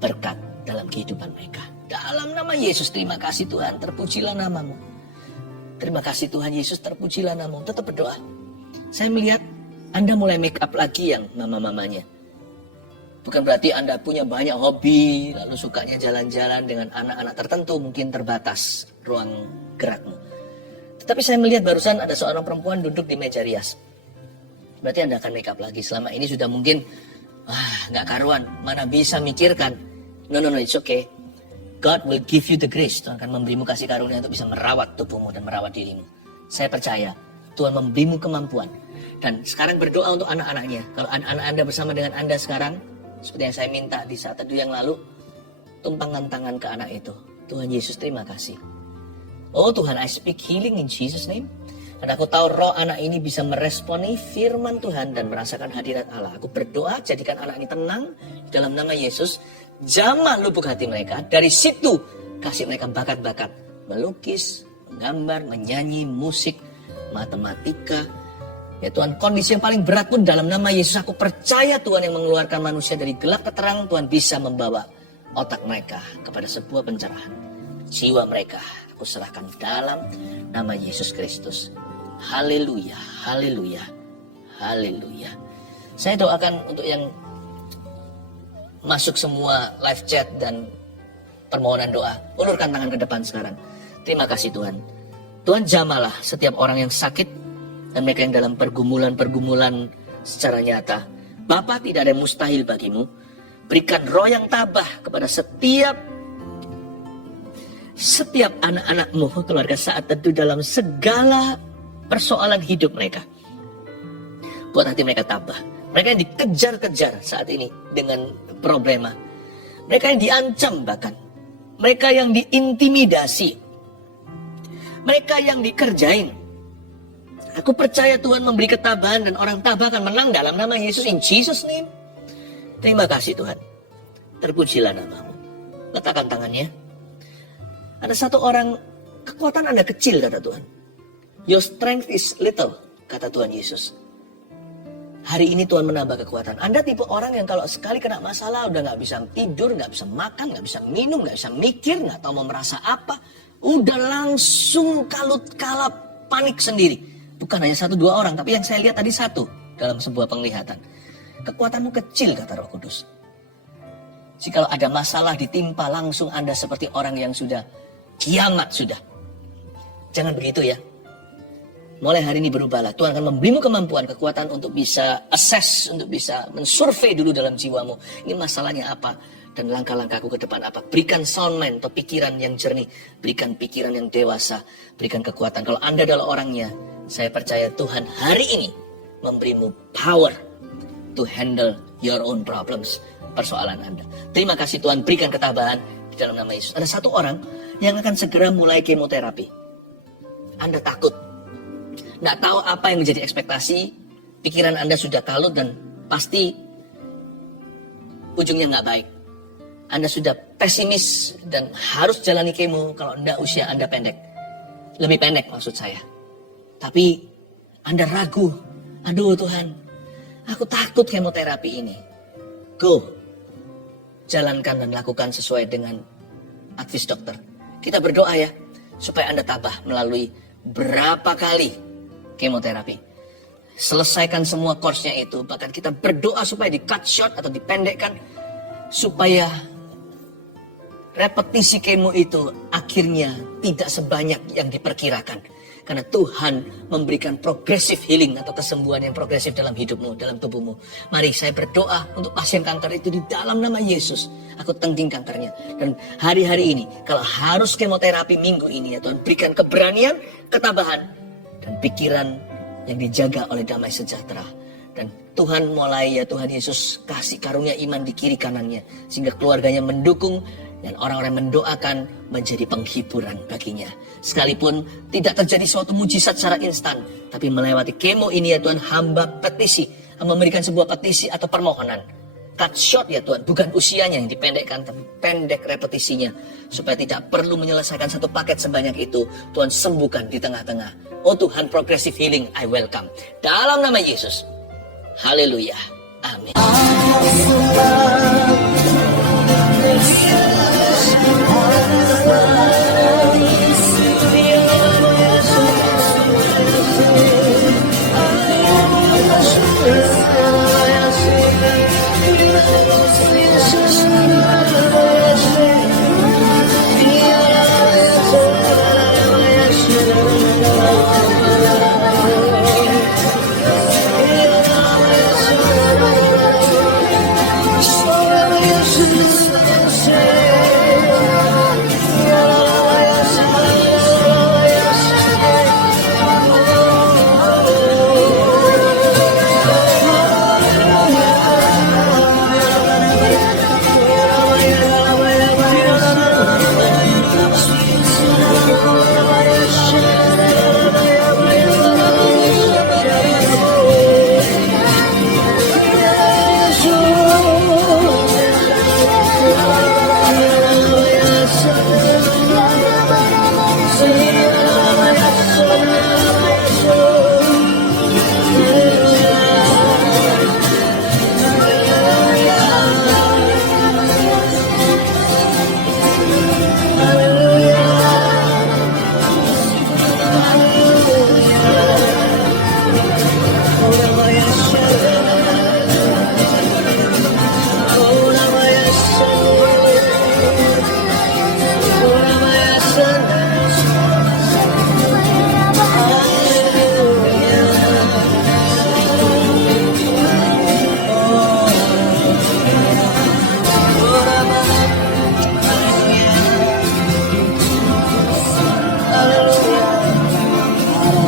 berkat dalam kehidupan mereka. Dalam nama Yesus, terima kasih Tuhan, terpujilah nama-Mu. Terima kasih Tuhan Yesus, terpujilah nama-Mu. Tetap berdoa. Saya melihat Anda mulai make up lagi yang mama-mamanya. Bukan berarti Anda punya banyak hobi, lalu sukanya jalan-jalan dengan anak-anak tertentu, mungkin terbatas ruang gerakmu. Tetapi saya melihat barusan ada seorang perempuan duduk di meja rias. Berarti Anda akan make up lagi. Selama ini sudah mungkin, nggak karuan, mana bisa mikirkan. No, it's okay. God will give you the grace. Tuhan akan memberimu kasih karunia untuk bisa merawat tubuhmu dan merawat dirimu. Saya percaya Tuhan memberimu kemampuan. Dan sekarang berdoa untuk anak-anaknya. Kalau anak-anak Anda bersama dengan Anda sekarang, seperti yang saya minta di saat teduh yang lalu, tumpangkan tangan ke anak itu. Tuhan Yesus, terima kasih. Oh Tuhan, I speak healing in Jesus name. Dan aku tahu roh anak ini bisa meresponi firman Tuhan dan merasakan hadirat Allah. Aku berdoa, jadikan anak ini tenang dalam nama Yesus. Jamah lubuk hati mereka. Dari situ, kasih mereka bakat-bakat. Melukis, menggambar, menyanyi, musik, matematika. Ya Tuhan, kondisi yang paling berat pun dalam nama Yesus, aku percaya Tuhan yang mengeluarkan manusia dari gelap ke terang, Tuhan bisa membawa otak mereka kepada sebuah pencerahan. Jiwa mereka, aku serahkan dalam nama Yesus Kristus. Haleluya, haleluya, haleluya. Saya doakan untuk yang masuk semua live chat dan permohonan doa, ulurkan tangan ke depan sekarang. Terima kasih Tuhan. Tuhan jamalah setiap orang yang sakit, dan mereka yang dalam pergumulan-pergumulan secara nyata. Bapa, tidak ada yang mustahil bagimu. Berikan roh yang tabah kepada setiap anak-anakmu, keluarga saat teduh dalam segala persoalan hidup mereka. Buat hati mereka tabah. Mereka yang dikejar-kejar saat ini dengan problema. Mereka yang diancam bahkan. Mereka yang diintimidasi. Mereka yang dikerjain. Aku percaya Tuhan memberi ketabahan dan orang tabah akan menang dalam nama Yesus. In Jesus name. Terima kasih Tuhan. Terpujilah nama-Mu. Letakkan tangannya. Ada satu orang, kekuatan Anda kecil kata Tuhan. Your strength is little, kata Tuhan Yesus. Hari ini Tuhan menambah kekuatan. Anda tipe orang yang kalau sekali kena masalah udah gak bisa tidur, gak bisa makan, gak bisa minum, gak bisa mikir, gak tahu mau merasa apa. Udah langsung kalut-kalap, panik sendiri. Bukan hanya 1-2 orang, tapi yang saya lihat tadi 1 dalam sebuah penglihatan. Kekuatanmu kecil, kata Roh Kudus. Jikalau ada masalah ditimpa, langsung Anda seperti orang yang sudah kiamat sudah. Jangan begitu ya. Mulai hari ini berubahlah. Tuhan akan memberimu kemampuan, kekuatan untuk bisa assess, untuk bisa mensurvei dulu dalam jiwamu. Ini masalahnya apa? Dan langkah-langkahku ke depan apa? Berikan sound mind atau pikiran yang jernih. Berikan pikiran yang dewasa. Berikan kekuatan. Kalau Anda adalah orangnya, saya percaya Tuhan hari ini memberimu power to handle your own problems. Persoalan Anda. Terima kasih Tuhan, berikan ketabahan di dalam nama Yesus. Ada satu orang yang akan segera mulai kemoterapi. Anda takut. Nggak tahu apa yang menjadi ekspektasi. Pikiran Anda sudah kalut dan pasti ujungnya nggak baik. Anda sudah pesimis dan harus jalani kemo kalau Anda usia Anda pendek. Lebih pendek maksud saya. Tapi Anda ragu. Aduh Tuhan, aku takut kemoterapi ini. Go. Jalankan dan lakukan sesuai dengan advice dokter. Kita berdoa ya, supaya Anda tabah melalui berapa kali kemoterapi. Selesaikan semua course-nya itu. Bahkan kita berdoa supaya di cut short atau dipendekkan. Supaya repetisi kemo itu akhirnya tidak sebanyak yang diperkirakan. Karena Tuhan memberikan progressive healing atau kesembuhan yang progresif dalam hidupmu, dalam tubuhmu. Mari saya berdoa untuk pasien kanker itu di dalam nama Yesus. Aku tengking kankernya. Dan hari-hari ini, kalau harus kemoterapi minggu ini, ya Tuhan, berikan keberanian, ketabahan, dan pikiran yang dijaga oleh damai sejahtera. Dan Tuhan mulai, ya Tuhan Yesus, kasih karunia iman di kiri kanannya. Sehingga keluarganya mendukung dan orang-orang mendoakan menjadi penghiburan baginya. Sekalipun tidak terjadi suatu mujizat secara instan. Tapi melewati kemo ini ya Tuhan, hamba petisi. Memberikan sebuah petisi atau permohonan. cut short ya Tuhan, bukan usianya yang dipendekkan, tapi pendek repetisinya, supaya tidak perlu menyelesaikan satu paket sebanyak itu. Tuhan sembuhkan di tengah-tengah. Oh Tuhan, progressive healing, I welcome. Dalam nama Yesus. Haleluya. Amin.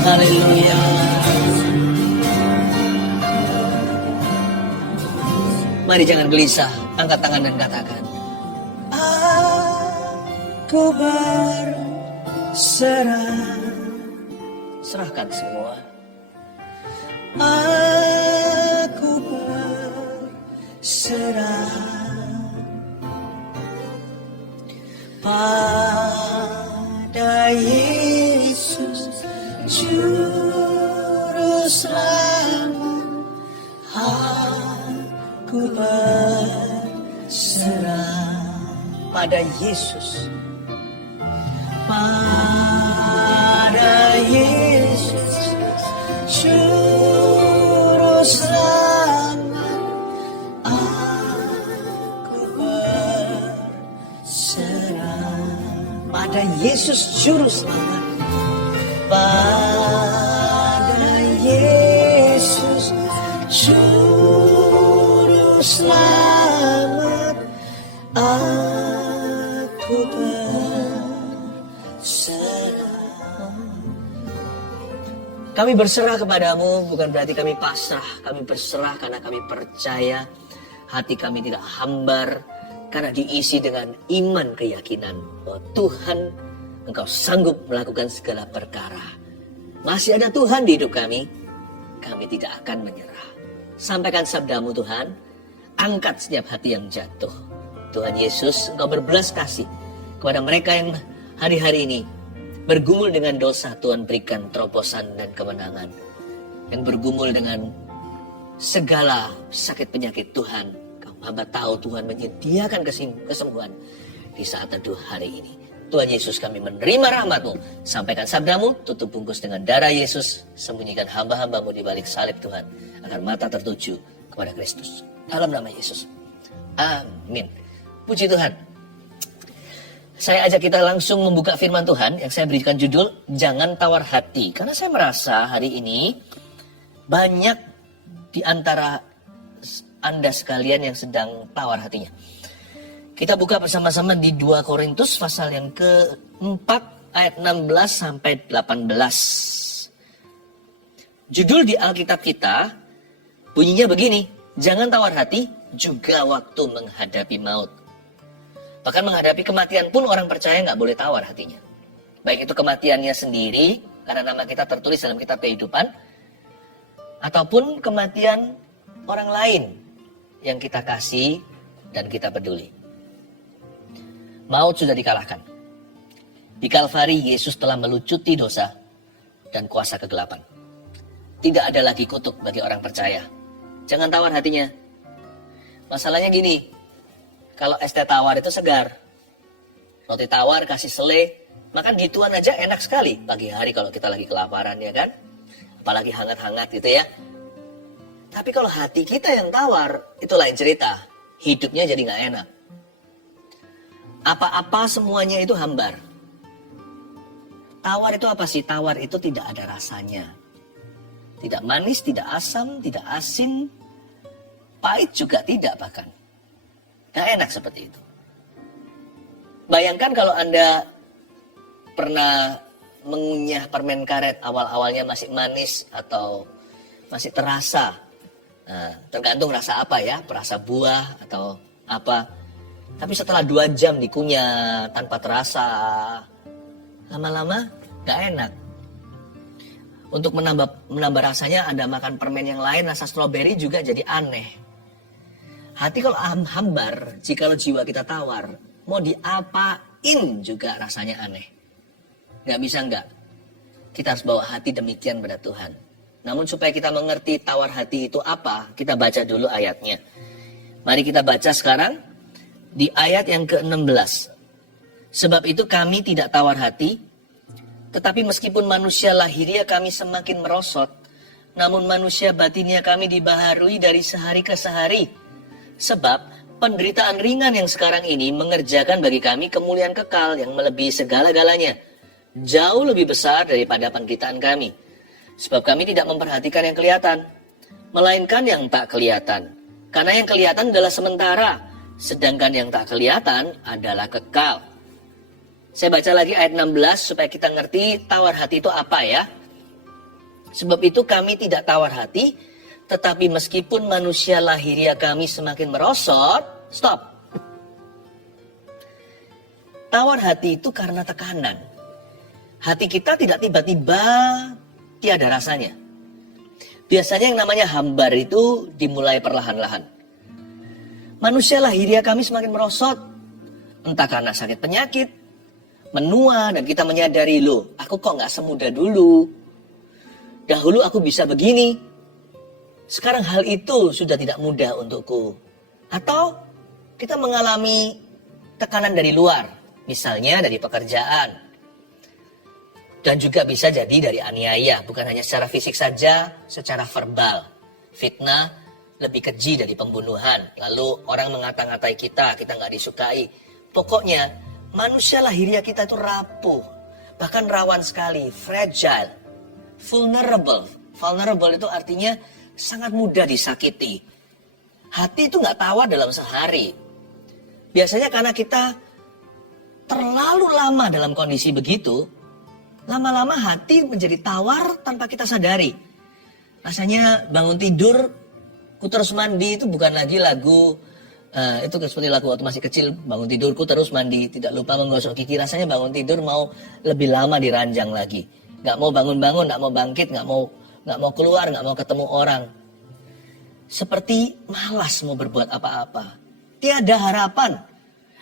Haleluya. Mari jangan gelisah, angkat tangan dan katakan, aku berserah. Serahkan semua. Aku berserah pada Yesus Juru Selamat. Aku berserah pada Yesus, pada Yesus Juru Selamat. Aku berserah pada Yesus Juru Selamat, pada Yesus Juru Selamat. Aku berserah. Kami berserah kepadamu, bukan berarti kami pasrah. Kami berserah karena kami percaya. Hati kami tidak hambar karena diisi dengan iman keyakinan bahwa Tuhan, Engkau sanggup melakukan segala perkara. Masih ada Tuhan di hidup kami. Kami tidak akan menyerah. Sampaikan sabdamu Tuhan. Angkat setiap hati yang jatuh. Tuhan Yesus, Engkau berbelas kasih kepada mereka yang hari-hari ini bergumul dengan dosa. Tuhan berikan terobosan dan kemenangan. Yang bergumul dengan segala sakit penyakit Tuhan. Hamba tahu Tuhan menyediakan kesembuhan di saat teduh hari ini. Tuhan Yesus, kami menerima rahmat-Mu. Sampaikan sabdamu, tutup bungkus dengan darah Yesus. Sembunyikan hamba-hamba-Mu di balik salib Tuhan. Agar mata tertuju kepada Kristus. Dalam nama Yesus. Amin. Puji Tuhan. Saya ajak kita langsung membuka firman Tuhan yang saya berikan judul Jangan Tawar Hati. Karena saya merasa hari ini banyak di antara Anda sekalian yang sedang tawar hatinya. Kita buka bersama-sama di 2 Korintus pasal yang ke-4 ayat 16 sampai 18. Judul di Alkitab kita bunyinya begini, jangan tawar hati juga waktu menghadapi maut. Bahkan menghadapi kematian pun orang percaya nggak boleh tawar hatinya. Baik itu kematiannya sendiri karena nama kita tertulis dalam kitab kehidupan, ataupun kematian orang lain yang kita kasih dan kita peduli. Maut sudah dikalahkan. Di Kalvari, Yesus telah melucuti dosa dan kuasa kegelapan. Tidak ada lagi kutuk bagi orang percaya. Jangan tawar hatinya. Masalahnya gini, kalau es teh tawar itu segar. Roti tawar kasih selai, makan gituan aja enak sekali. Pagi hari kalau kita lagi kelaparan, ya kan? Apalagi hangat-hangat gitu ya. Tapi kalau hati kita yang tawar, itu lain cerita. Hidupnya jadi gak enak. Apa-apa semuanya itu hambar. Tawar itu apa sih? Tawar itu tidak ada rasanya. Tidak manis, tidak asam, tidak asin. Pahit juga tidak bahkan. Gak enak seperti itu. Bayangkan kalau Anda pernah mengunyah permen karet, awal-awalnya masih manis atau masih terasa. Nah, tergantung rasa apa ya, rasa buah atau apa. Tapi setelah 2 jam dikunyah tanpa terasa, lama-lama gak enak. Untuk menambah rasanya, Anda makan permen yang lain, rasa stroberi juga jadi aneh. Hati kalau hambar, jikalau jiwa kita tawar, mau diapain juga rasanya aneh. Gak bisa enggak. Kita harus bawa hati demikian pada Tuhan. Namun supaya kita mengerti tawar hati itu apa, kita baca dulu ayatnya. Mari kita baca sekarang di ayat yang ke-16. Sebab itu kami tidak tawar hati, tetapi meskipun manusia lahiriah kami semakin merosot, namun manusia batinnya kami dibaharui dari sehari ke sehari. Sebab penderitaan ringan yang sekarang ini mengerjakan bagi kami kemuliaan kekal yang melebihi segala-galanya, jauh lebih besar daripada penderitaan kami. Sebab kami tidak memperhatikan yang kelihatan, melainkan yang tak kelihatan. Karena yang kelihatan adalah sementara, sedangkan yang tak kelihatan adalah kekal. Saya baca lagi ayat 16 supaya kita ngerti tawar hati itu apa ya. Sebab itu kami tidak tawar hati, tetapi meskipun manusia lahiriah kami semakin merosot, stop. Tawar hati itu karena tekanan. Hati kita tidak tiba-tiba tiada rasanya. Biasanya yang namanya hambar itu dimulai perlahan-lahan. Manusia lahiriah kami semakin merosot, entah karena sakit penyakit, menua, dan kita menyadari, loh, aku kok gak semudah dulu. Dahulu aku bisa begini. Sekarang hal itu sudah tidak mudah untukku. Atau kita mengalami tekanan dari luar. Misalnya dari pekerjaan. Dan juga bisa jadi dari aniaya. Bukan hanya secara fisik saja, secara verbal. Fitnah lebih keji dari pembunuhan. Lalu orang mengata-ngatai kita gak disukai. Pokoknya manusia lahiriah kita itu rapuh. Bahkan rawan sekali, fragile, vulnerable. Vulnerable itu artinya sangat mudah disakiti. Hati itu gak tawar dalam sehari. Biasanya karena kita terlalu lama dalam kondisi begitu, lama-lama hati menjadi tawar tanpa kita sadari. Rasanya bangun tidur, ku terus mandi itu bukan lagi lagu, itu seperti lagu waktu masih kecil, bangun tidurku terus mandi, tidak lupa menggosok gigi. Rasanya bangun tidur mau lebih lama diranjang lagi. Gak mau bangun-bangun, gak mau bangkit, gak mau keluar, gak mau ketemu orang. Seperti malas mau berbuat apa-apa. Tiada harapan.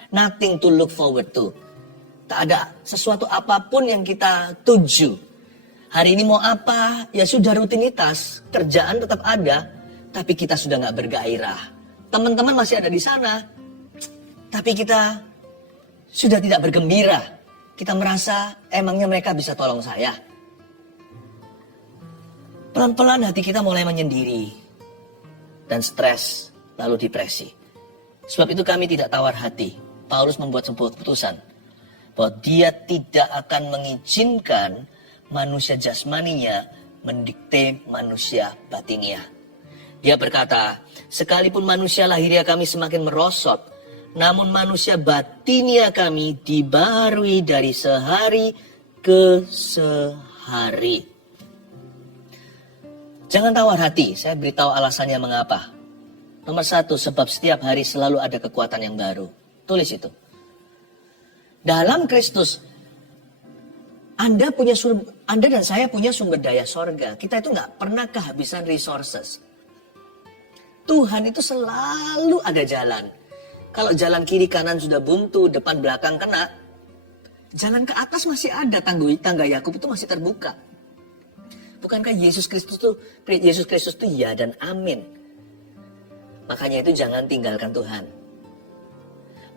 Nothing to look forward to. Tak ada sesuatu apapun yang kita tuju. Hari ini mau apa? Ya sudah rutinitas. Kerjaan tetap ada. Tapi kita sudah gak bergairah. Teman-teman masih ada di sana. Tapi kita sudah tidak bergembira. Kita merasa emangnya mereka bisa tolong saya. Pelan-pelan hati kita mulai menyendiri. Dan stres. Lalu depresi. Sebab itu kami tidak tawar hati. Paulus membuat sebuah keputusan. Bahwa dia tidak akan mengizinkan manusia jasmaninya mendikte manusia batiniah. Dia berkata, sekalipun manusia lahiriah kami semakin merosot, namun manusia batiniah kami dibaharui dari sehari ke sehari. Jangan tawar hati, saya beritahu alasannya mengapa. Nomor 1, sebab setiap hari selalu ada kekuatan yang baru. Tulis itu. Dalam Kristus, Anda dan saya punya sumber daya sorga. Kita itu nggak pernah kehabisan resources. Tuhan itu selalu ada jalan. Kalau jalan kiri kanan sudah buntu, depan belakang kena, jalan ke atas masih ada, tangga Yakub itu masih terbuka. Bukankah Yesus Kristus itu ya dan amin. Makanya itu jangan tinggalkan Tuhan.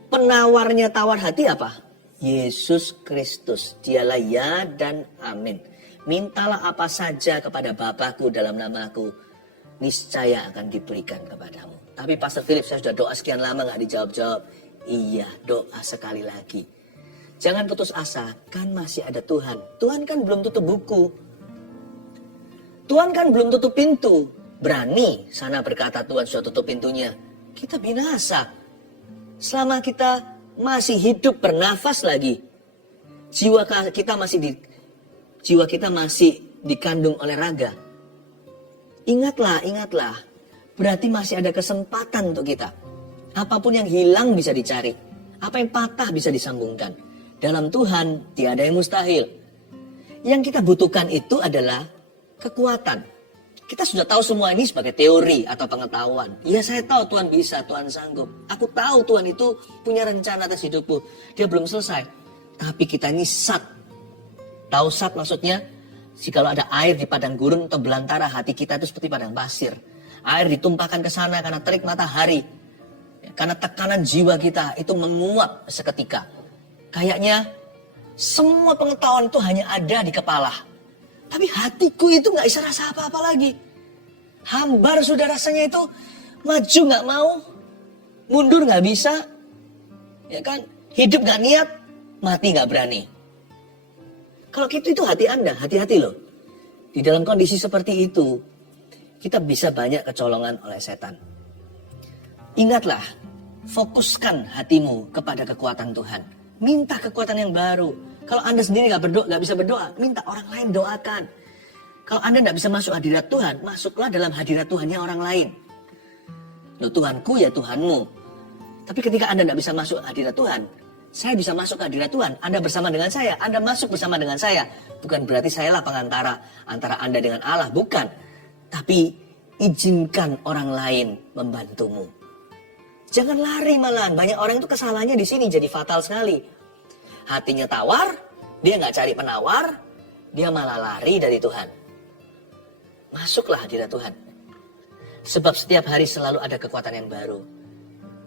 Penawarnya tawar hati apa? Yesus Kristus. Dialah ya dan amin. Mintalah apa saja kepada Bapakku dalam namaku, niscaya akan diberikan kepadamu. Tapi Pastor Philip, saya sudah doa sekian lama gak dijawab-jawab. Iya, doa sekali lagi. Jangan putus asa, kan masih ada Tuhan. Tuhan kan belum tutup buku. Tuhan kan belum tutup pintu. Berani sana berkata Tuhan sudah tutup pintunya. Kita binasa. Selama kita masih hidup bernafas lagi. Jiwa kita masih dikandung oleh raga. Ingatlah. Berarti masih ada kesempatan untuk kita. Apapun yang hilang bisa dicari. Apa yang patah bisa disambungkan. Dalam Tuhan tiada yang mustahil. Yang kita butuhkan itu adalah kekuatan. Kita sudah tahu semua ini sebagai teori atau pengetahuan. Ya, saya tahu Tuhan bisa, Tuhan sanggup. Aku tahu Tuhan itu punya rencana atas hidupku. Dia belum selesai. Tapi kita ini sat. Tahu sat maksudnya? Jikalau ada air di padang gurun atau belantara, hati kita itu seperti padang pasir. Air ditumpahkan ke sana karena terik matahari. Karena tekanan jiwa kita itu menguap seketika. Kayaknya semua pengetahuan itu hanya ada di kepala. Tapi hatiku itu gak bisa rasa apa-apa lagi. Hambar sudah rasanya itu. Maju gak mau. Mundur gak bisa. Ya kan? Hidup gak niat. Mati gak berani. Kalau gitu itu hati Anda. Hati-hati loh. Di dalam kondisi seperti itu, kita bisa banyak kecolongan oleh setan. Ingatlah, fokuskan hatimu kepada kekuatan Tuhan. Minta kekuatan yang baru. Kalau Anda sendiri gak bisa berdoa, minta orang lain doakan. Kalau Anda gak bisa masuk hadirat Tuhan, masuklah dalam hadirat Tuhannya orang lain. Loh, Tuhanku ya Tuhanmu. Tapi ketika Anda gak bisa masuk hadirat Tuhan, saya bisa masuk ke hadirat Tuhan. Anda bersama dengan saya, Anda masuk bersama dengan saya. Bukan berarti sayalah pengantara antara Anda dengan Allah, bukan. Tapi izinkan orang lain membantumu. Jangan lari malahan. Banyak orang itu kesalahannya di sini jadi fatal sekali. Hatinya tawar, dia nggak cari penawar, dia malah lari dari Tuhan. Masuklah hadirat Tuhan. Sebab setiap hari selalu ada kekuatan yang baru.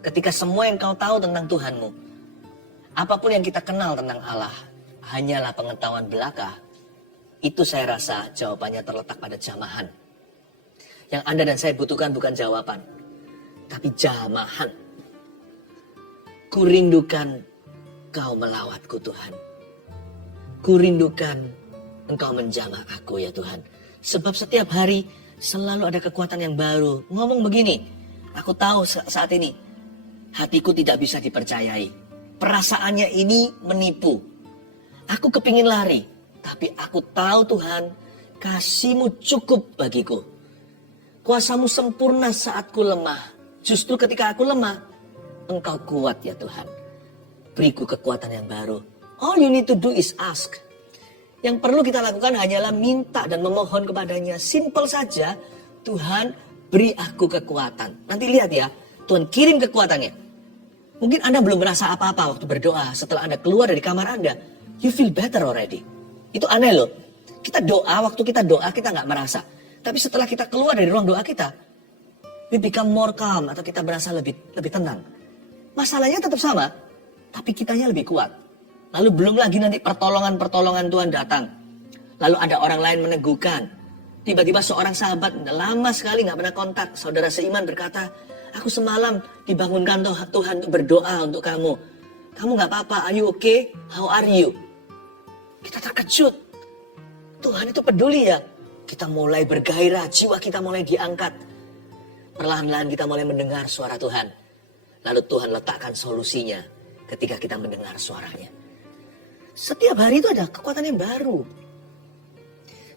Ketika semua yang kau tahu tentang Tuhanmu, apapun yang kita kenal tentang Allah, hanyalah pengetahuan belaka. Itu saya rasa jawabannya terletak pada jamahan. Yang Anda dan saya butuhkan bukan jawaban, tapi jamahan. Kurindukan kau melawatku Tuhan. Kurindukan engkau menjamah aku ya Tuhan. Sebab setiap hari selalu ada kekuatan yang baru. Ngomong begini, aku tahu saat ini hatiku tidak bisa dipercayai. Perasaannya ini menipu. Aku kepingin lari, tapi aku tahu Tuhan, kasih-Mu cukup bagiku. Kuasa-Mu sempurna saat ku lemah. Justru ketika aku lemah, Engkau kuat ya Tuhan. Beriku kekuatan yang baru. All you need to do is ask. Yang perlu kita lakukan hanyalah minta dan memohon kepadanya. Simple saja, Tuhan beri aku kekuatan. Nanti lihat ya, Tuhan kirim kekuatannya. Mungkin Anda belum merasa apa-apa waktu berdoa. Setelah Anda keluar dari kamar Anda, you feel better already. Itu aneh loh. Kita doa, waktu kita doa kita nggak merasa. Tapi setelah kita keluar dari ruang doa kita, we become more calm atau kita berasa lebih tenang. Masalahnya tetap sama, tapi kitanya lebih kuat. Lalu belum lagi nanti pertolongan Tuhan datang. Lalu ada orang lain meneguhkan. Tiba-tiba seorang sahabat lama sekali nggak pernah kontak, saudara seiman berkata, aku semalam dibangunkan Tuhan untuk berdoa untuk kamu. Kamu nggak apa-apa, are you okay? How are you? Kita terkejut. Tuhan itu peduli ya. Kita mulai bergairah, jiwa kita mulai diangkat. Perlahan-lahan kita mulai mendengar suara Tuhan. Lalu Tuhan letakkan solusinya ketika kita mendengar suaranya. Setiap hari itu ada kekuatan yang baru.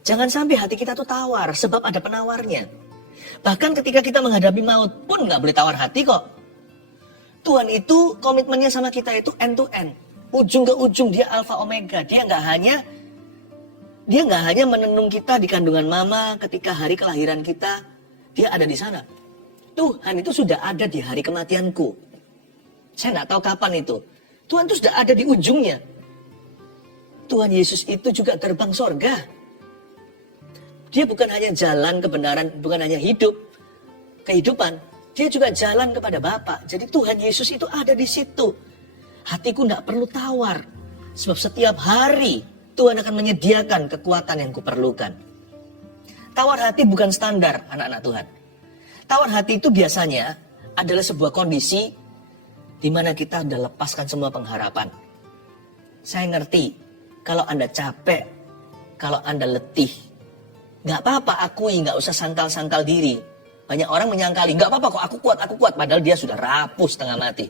Jangan sampai hati kita tuh tawar, sebab ada penawarnya. Bahkan ketika kita menghadapi maut pun gak boleh tawar hati kok. Tuhan itu komitmennya sama kita itu end to end. Ujung ke ujung dia alfa omega. Dia gak hanya menenung kita di kandungan mama ketika hari kelahiran kita. Dia ada di sana. Tuhan itu sudah ada di hari kematianku. Saya nggak tahu kapan itu. Tuhan itu sudah ada di ujungnya. Tuhan Yesus itu juga gerbang sorga. Dia bukan hanya jalan kebenaran, bukan hanya kehidupan. Dia juga jalan kepada Bapa. Jadi Tuhan Yesus itu ada di situ. Hatiku tidak perlu tawar. Sebab setiap hari Tuhan akan menyediakan kekuatan yang kuperlukan. Tawar hati bukan standar anak-anak Tuhan. Tawar hati itu biasanya adalah sebuah kondisi di mana kita sudah lepaskan semua pengharapan. Saya ngerti kalau Anda capek, kalau Anda letih. Gak apa-apa akui, gak usah sangkal-sangkal diri. Banyak orang menyangkali, gak apa-apa kok aku kuat. Padahal dia sudah rapuh setengah mati.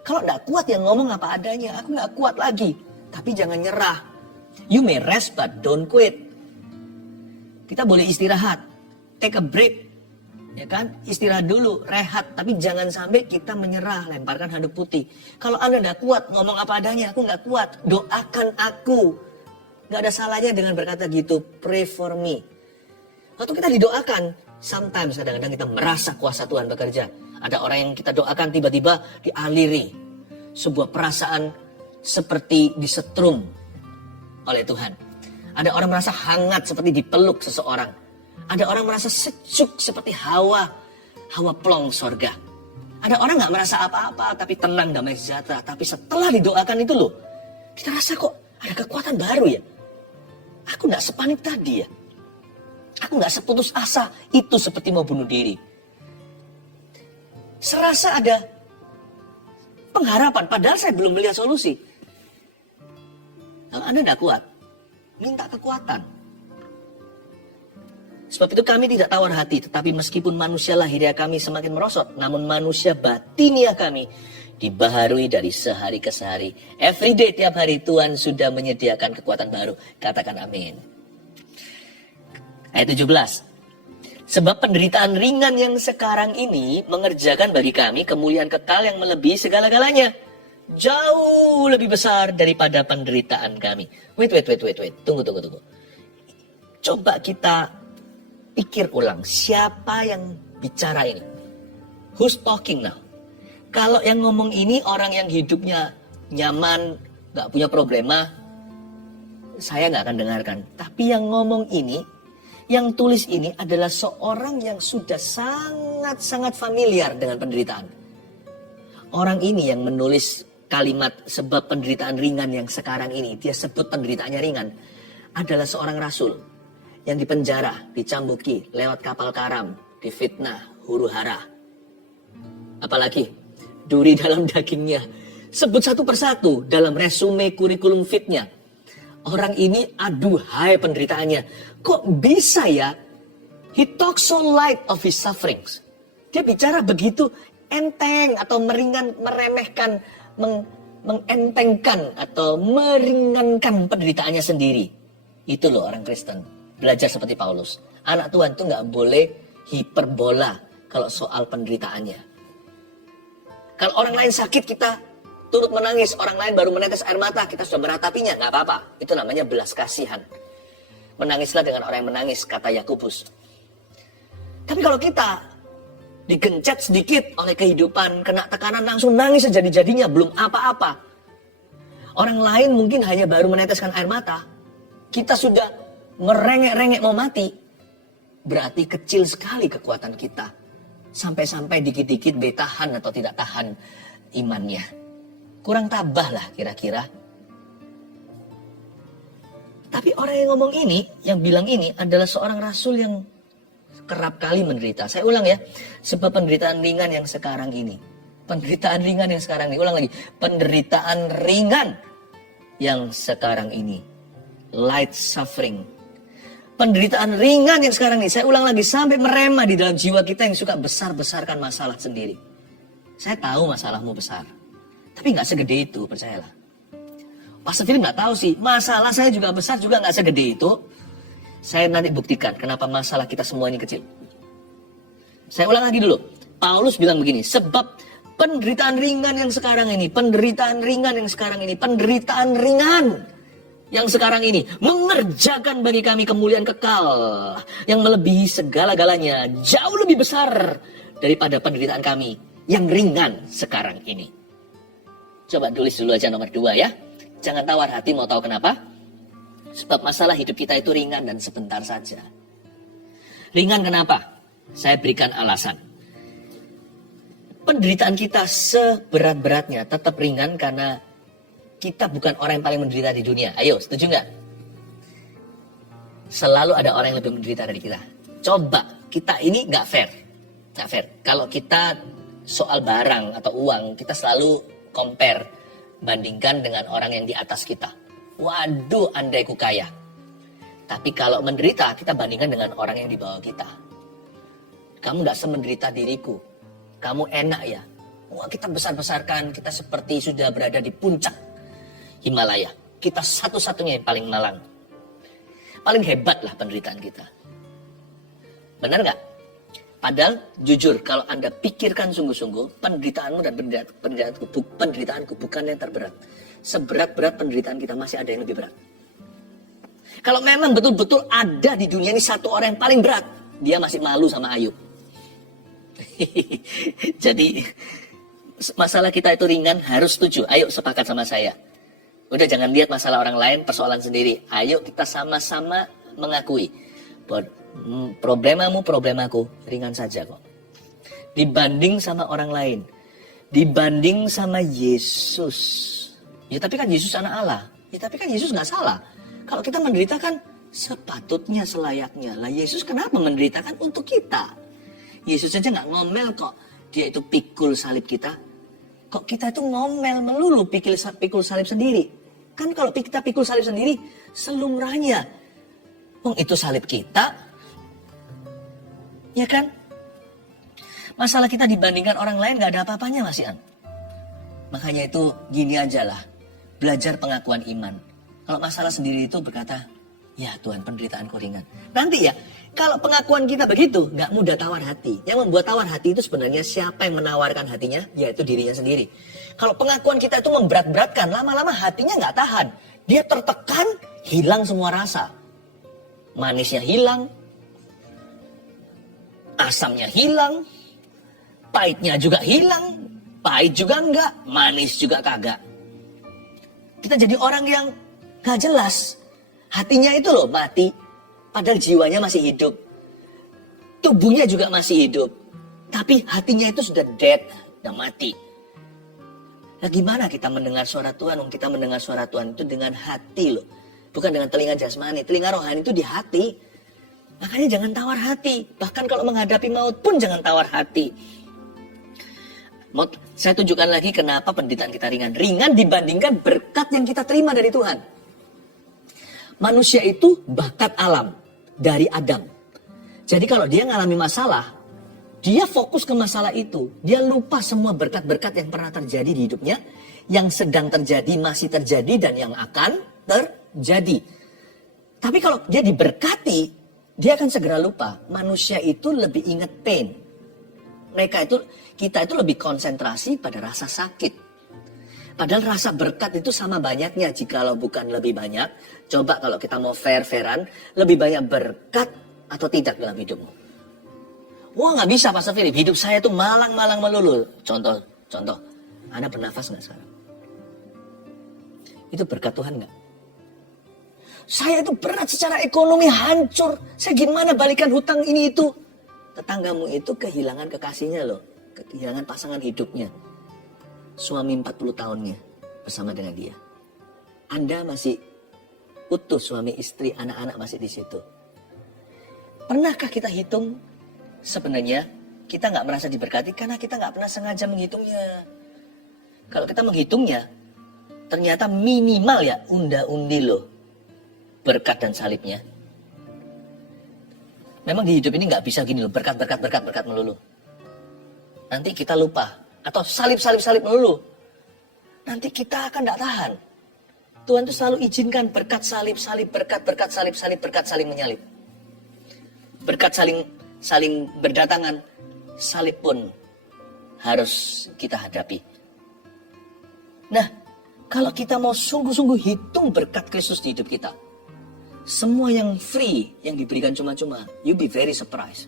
Kalau gak kuat ya ngomong apa adanya, aku gak kuat lagi. Tapi jangan nyerah. You may rest but don't quit. Kita boleh istirahat, take a break. Ya kan, istirahat dulu, rehat. Tapi jangan sampai kita menyerah, lemparkan handuk putih. Kalau Anda gak kuat, ngomong apa adanya, aku gak kuat. Doakan aku. Gak ada salahnya dengan berkata gitu, pray for me. Waktu kita didoakan, sometimes kadang-kadang kita merasa kuasa Tuhan bekerja. Ada orang yang kita doakan tiba-tiba dialiri sebuah perasaan seperti disetrum oleh Tuhan. Ada orang merasa hangat seperti dipeluk seseorang. Ada orang merasa sejuk seperti hawa plong sorga. Ada orang gak merasa apa-apa tapi tenang, damai sejahtera. Tapi setelah didoakan itu loh, kita rasa kok ada kekuatan baru ya. Aku gak sepanik tadi ya. Aku gak seputus asa itu seperti mau bunuh diri. Serasa ada pengharapan, padahal saya belum melihat solusi. Kalau Anda gak kuat, minta kekuatan. Sebab itu kami tidak tawar hati, tetapi meskipun manusia lahiriah kami semakin merosot, namun manusia batiniah kami dibaharui dari sehari ke sehari. Every day, tiap hari Tuhan sudah menyediakan kekuatan baru. Katakan amin. Ayat 17. Sebab penderitaan ringan yang sekarang ini mengerjakan bagi kami kemuliaan kekal yang melebihi segala-galanya. Jauh lebih besar daripada penderitaan kami. Wait. Tunggu. Coba kita pikir ulang. Siapa yang bicara ini? Who's talking now? Kalau yang ngomong ini orang yang hidupnya nyaman, gak punya problema, saya gak akan dengarkan. Tapi yang ngomong ini, yang tulis ini adalah seorang yang sudah sangat-sangat familiar dengan penderitaan. Orang ini yang menulis kalimat sebab penderitaan ringan yang sekarang ini, dia sebut penderitaannya ringan, adalah seorang rasul yang dipenjara, dicambuki, lewat kapal karam, difitnah, huru hara. Apalagi duri dalam dagingnya. Sebut satu persatu dalam resume kurikulum fitnya. Orang ini aduhai penderitaannya. Kok bisa ya? He talks so light of his sufferings. Dia bicara begitu enteng atau meremehkan, mengentengkan atau meringankan penderitaannya sendiri. Itu loh orang Kristen. Belajar seperti Paulus. Anak Tuhan tuh gak boleh hiperbola kalau soal penderitaannya. Kalau orang lain sakit kita turut menangis, orang lain baru menetes air mata, kita sudah meratapinya, gak apa-apa. Itu namanya belas kasihan. Menangislah dengan orang yang menangis, kata Yakobus. Tapi kalau kita digencet sedikit oleh kehidupan, kena tekanan langsung nangis sejadi-jadinya, belum apa-apa. Orang lain mungkin hanya baru meneteskan air mata, kita sudah merengek-rengek mau mati. Berarti kecil sekali kekuatan kita. Sampai-sampai dikit-dikit tahan atau tidak tahan imannya. Kurang tabah lah kira-kira. Tapi orang yang ngomong ini, yang bilang ini adalah seorang rasul yang kerap kali menderita. Saya ulang ya, sebab penderitaan ringan yang sekarang ini. Penderitaan ringan yang sekarang ini. Ulang lagi, penderitaan ringan yang sekarang ini. Light suffering. Penderitaan ringan yang sekarang ini. Saya ulang lagi, sampai merema di dalam jiwa kita yang suka besar-besarkan masalah sendiri. Saya tahu masalahmu besar. Tapi gak segede itu, percayalah. Pastor Philip gak tahu sih, masalah saya juga besar juga gak segede itu. Saya nanti buktikan kenapa masalah kita semua ini kecil. Saya ulang lagi dulu. Paulus bilang begini, sebab penderitaan ringan yang sekarang ini, penderitaan ringan yang sekarang ini, penderitaan ringan yang sekarang ini mengerjakan bagi kami kemuliaan kekal yang melebihi segala-galanya, jauh lebih besar daripada penderitaan kami yang ringan sekarang ini. Coba tulis dulu aja nomor 2 ya. Jangan tawar hati, mau tahu kenapa? Sebab masalah hidup kita itu ringan dan sebentar saja. Ringan kenapa? Saya berikan alasan. Penderitaan kita seberat-beratnya tetap ringan karena kita bukan orang yang paling menderita di dunia. Ayo, setuju nggak? Selalu ada orang yang lebih menderita dari kita. Coba, kita ini nggak fair. Nggak fair. Kalau kita soal barang atau uang, kita selalu compare, bandingkan dengan orang yang di atas kita. Waduh, andai ku kaya. Tapi kalau menderita, kita bandingkan dengan orang yang di bawah kita. Kamu nggak semenderita diriku. Kamu enak ya. Wah, kita besar-besarkan, kita seperti sudah berada di puncak Himalaya. Kita satu-satunya yang paling malang. Paling hebat lah penderitaan kita. Benar nggak? Padahal jujur, kalau Anda pikirkan sungguh-sungguh, penderitaanmu dan penderitaanku bukan yang terberat. Seberat-berat penderitaan kita masih ada yang lebih berat. Kalau memang betul-betul ada di dunia ini satu orang yang paling berat, dia masih malu sama Ayub. Jadi masalah kita itu ringan, harus setuju. Ayo sepakat sama saya. Udah jangan lihat masalah orang lain, persoalan sendiri. Ayo kita sama-sama mengakui bahwa problemaku ringan saja kok. Dibanding sama orang lain. Dibanding sama Yesus. Ya tapi kan Yesus anak Allah. Ya tapi kan Yesus gak salah. Kalau kita menderita kan sepatutnya, selayaknya. Lah Yesus kenapa menderitakan untuk kita? Yesus saja gak ngomel kok. Dia itu pikul salib kita. Kok kita itu ngomel melulu pikul salib sendiri? Kan kalau kita pikul salib sendiri, selumrahnya. Itu salib kita. Ya kan? Masalah kita dibandingkan orang lain gak ada apa-apanya Mas Ian. Makanya itu gini aja lah. Belajar pengakuan iman. Kalau masalah sendiri itu berkata, ya Tuhan penderitaanku ringan. Nanti ya, kalau pengakuan kita begitu, gak mudah tawar hati. Yang membuat tawar hati itu sebenarnya siapa yang menawarkan hatinya? Yaitu dirinya sendiri. Kalau pengakuan kita itu memberat-beratkan, lama-lama hatinya gak tahan. Dia tertekan, hilang semua rasa. Manisnya hilang, asamnya hilang, pahitnya juga hilang, pahit juga enggak, manis juga kagak. Kita jadi orang yang gak jelas. Hatinya itu loh mati, padahal jiwanya masih hidup. Tubuhnya juga masih hidup, tapi hatinya itu sudah dead, sudah mati. Nah gimana kita mendengar suara Tuhan? Kita mendengar suara Tuhan itu dengan hati loh. Bukan dengan telinga jasmani, telinga rohani itu di hati. Makanya jangan tawar hati. Bahkan kalau menghadapi maut pun jangan tawar hati. Saya tunjukkan lagi kenapa penderitaan kita ringan. Ringan dibandingkan berkat yang kita terima dari Tuhan. Manusia itu bakat alam dari Adam. Jadi kalau dia ngalami masalah, dia fokus ke masalah itu. Dia lupa semua berkat-berkat yang pernah terjadi di hidupnya. Yang sedang terjadi, masih terjadi, dan yang akan terjadi. Tapi kalau dia diberkati, dia akan segera lupa. Manusia itu lebih ingat pain. Kita itu lebih konsentrasi pada rasa sakit. Padahal rasa berkat itu sama banyaknya. Jikalau bukan lebih banyak, coba kalau kita mau fair-fairan, lebih banyak berkat atau tidak dalam hidupmu. Wah gak bisa Pastor Philip, hidup saya itu malang-malang melulu. Contoh, Anda bernafas gak sekarang? Itu berkat Tuhan gak? Saya itu berat secara ekonomi, hancur. Saya gimana balikan hutang ini itu? Tetanggamu itu kehilangan kekasihnya loh. Kehilangan pasangan hidupnya. Suami 40 tahunnya bersama dengan dia. Anda masih utuh, suami istri, anak-anak masih di situ. Pernahkah kita hitung? Sebenarnya kita nggak merasa diberkati karena kita nggak pernah sengaja menghitungnya. Kalau kita menghitungnya, ternyata minimal ya unda-undi loh berkat dan salibnya. Memang di hidup ini nggak bisa gini loh, berkat melulu. Nanti kita lupa. Atau salib melulu. Nanti kita akan nggak tahan. Tuhan tuh selalu izinkan berkat salib, berkat saling menyalip. Berkat saling berdatangan, salib pun harus kita hadapi. Nah, kalau kita mau sungguh-sungguh hitung berkat Kristus di hidup kita, semua yang free, yang diberikan cuma-cuma, you be very surprised.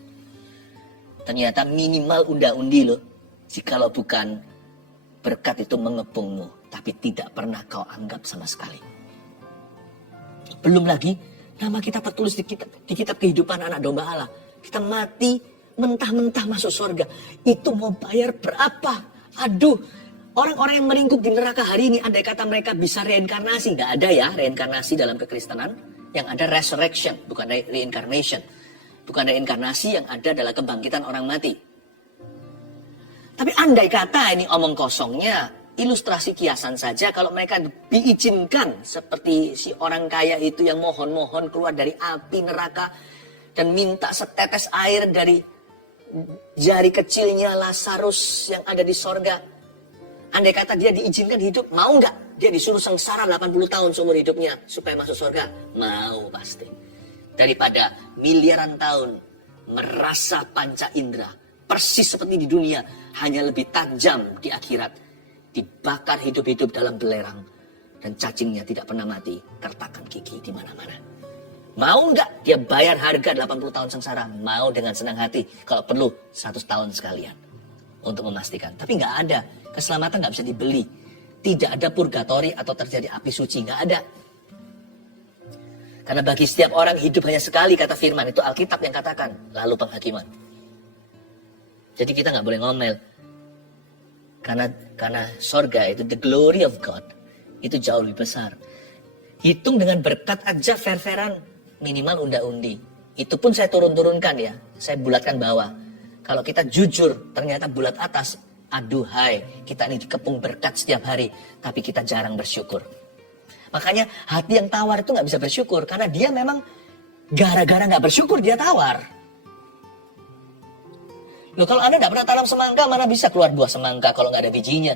Ternyata minimal undi loh. Jikalau bukan berkat itu mengepungmu, tapi tidak pernah kau anggap sama sekali. Belum lagi nama kita tertulis di kitab kehidupan anak domba Allah. Kita mati mentah-mentah masuk surga. Itu mau bayar berapa? Aduh, orang-orang yang melingkup di neraka hari ini, andai kata mereka bisa reinkarnasi. Nggak ada ya reinkarnasi dalam kekristenan. Yang ada resurrection, bukan reincarnation. Bukan reinkarnasi, yang ada adalah kebangkitan orang mati. Tapi andai kata ini omong kosongnya, ilustrasi kiasan saja, kalau mereka diizinkan seperti si orang kaya itu yang mohon-mohon keluar dari api neraka dan minta setetes air dari jari kecilnya Lazarus yang ada di sorga. Andai kata dia diizinkan hidup, mau nggak? Dia disuruh sengsara 80 tahun seumur hidupnya supaya masuk surga? Mau pasti. Daripada miliaran tahun merasa panca indera, persis seperti di dunia, hanya lebih tajam di akhirat. Dibakar hidup-hidup dalam belerang. Dan cacingnya tidak pernah mati. Kertakan gigi di mana-mana. Mau nggak dia bayar harga 80 tahun sengsara? Mau dengan senang hati. Kalau perlu 100 tahun sekalian. Untuk memastikan. Tapi nggak ada. Keselamatan nggak bisa dibeli. Tidak ada purgatori atau terjadi api suci. Nggak ada. Karena bagi setiap orang hidup hanya sekali, kata firman. Itu Alkitab yang katakan. Lalu penghakiman. Jadi kita nggak boleh ngomel. Karena sorga itu, the glory of God, itu jauh lebih besar. Hitung dengan berkat aja fair-fairan, minimal unda-undi. Itu pun saya turun-turunkan ya, saya bulatkan bawah. Kalau kita jujur, ternyata bulat atas, aduhai, kita ini dikepung berkat setiap hari, tapi kita jarang bersyukur. Makanya hati yang tawar itu nggak bisa bersyukur, karena dia memang gara-gara nggak bersyukur dia tawar. Loh, kalau Anda tidak pernah tanam semangka, mana bisa keluar buah semangka kalau nggak ada bijinya?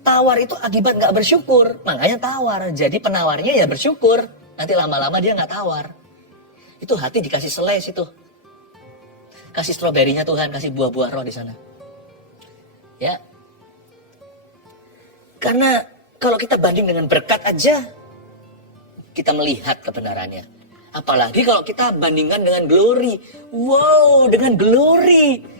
Tawar itu akibat nggak bersyukur, makanya tawar. Jadi penawarnya ya bersyukur. Nanti lama-lama dia nggak tawar. Itu hati dikasih selai situ. Kasih stroberinya Tuhan, kasih buah-buah roh di sana. Ya. Karena kalau kita banding dengan berkat aja, kita melihat kebenarannya. Apalagi kalau kita bandingkan dengan glory. Wow, dengan glory.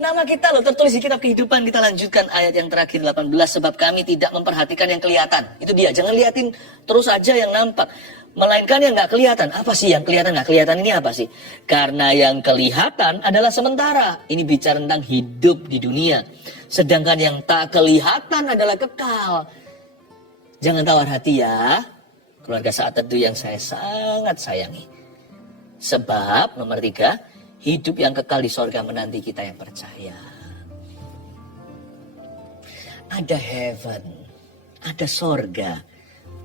Nama kita loh tertulis di kitab kehidupan. Kita lanjutkan ayat yang terakhir 18. Sebab kami tidak memperhatikan yang kelihatan. Itu dia, jangan liatin terus aja yang nampak. Melainkan yang gak kelihatan. Apa sih yang kelihatan? Gak kelihatan ini apa sih? Karena yang kelihatan adalah sementara. Ini bicara tentang hidup di dunia. Sedangkan yang tak kelihatan adalah kekal. Jangan tawar hati ya. Keluarga Saat Teduh yang saya sangat sayangi. Sebab nomor 3, hidup yang kekal di sorga menanti kita yang percaya. Ada heaven, ada sorga.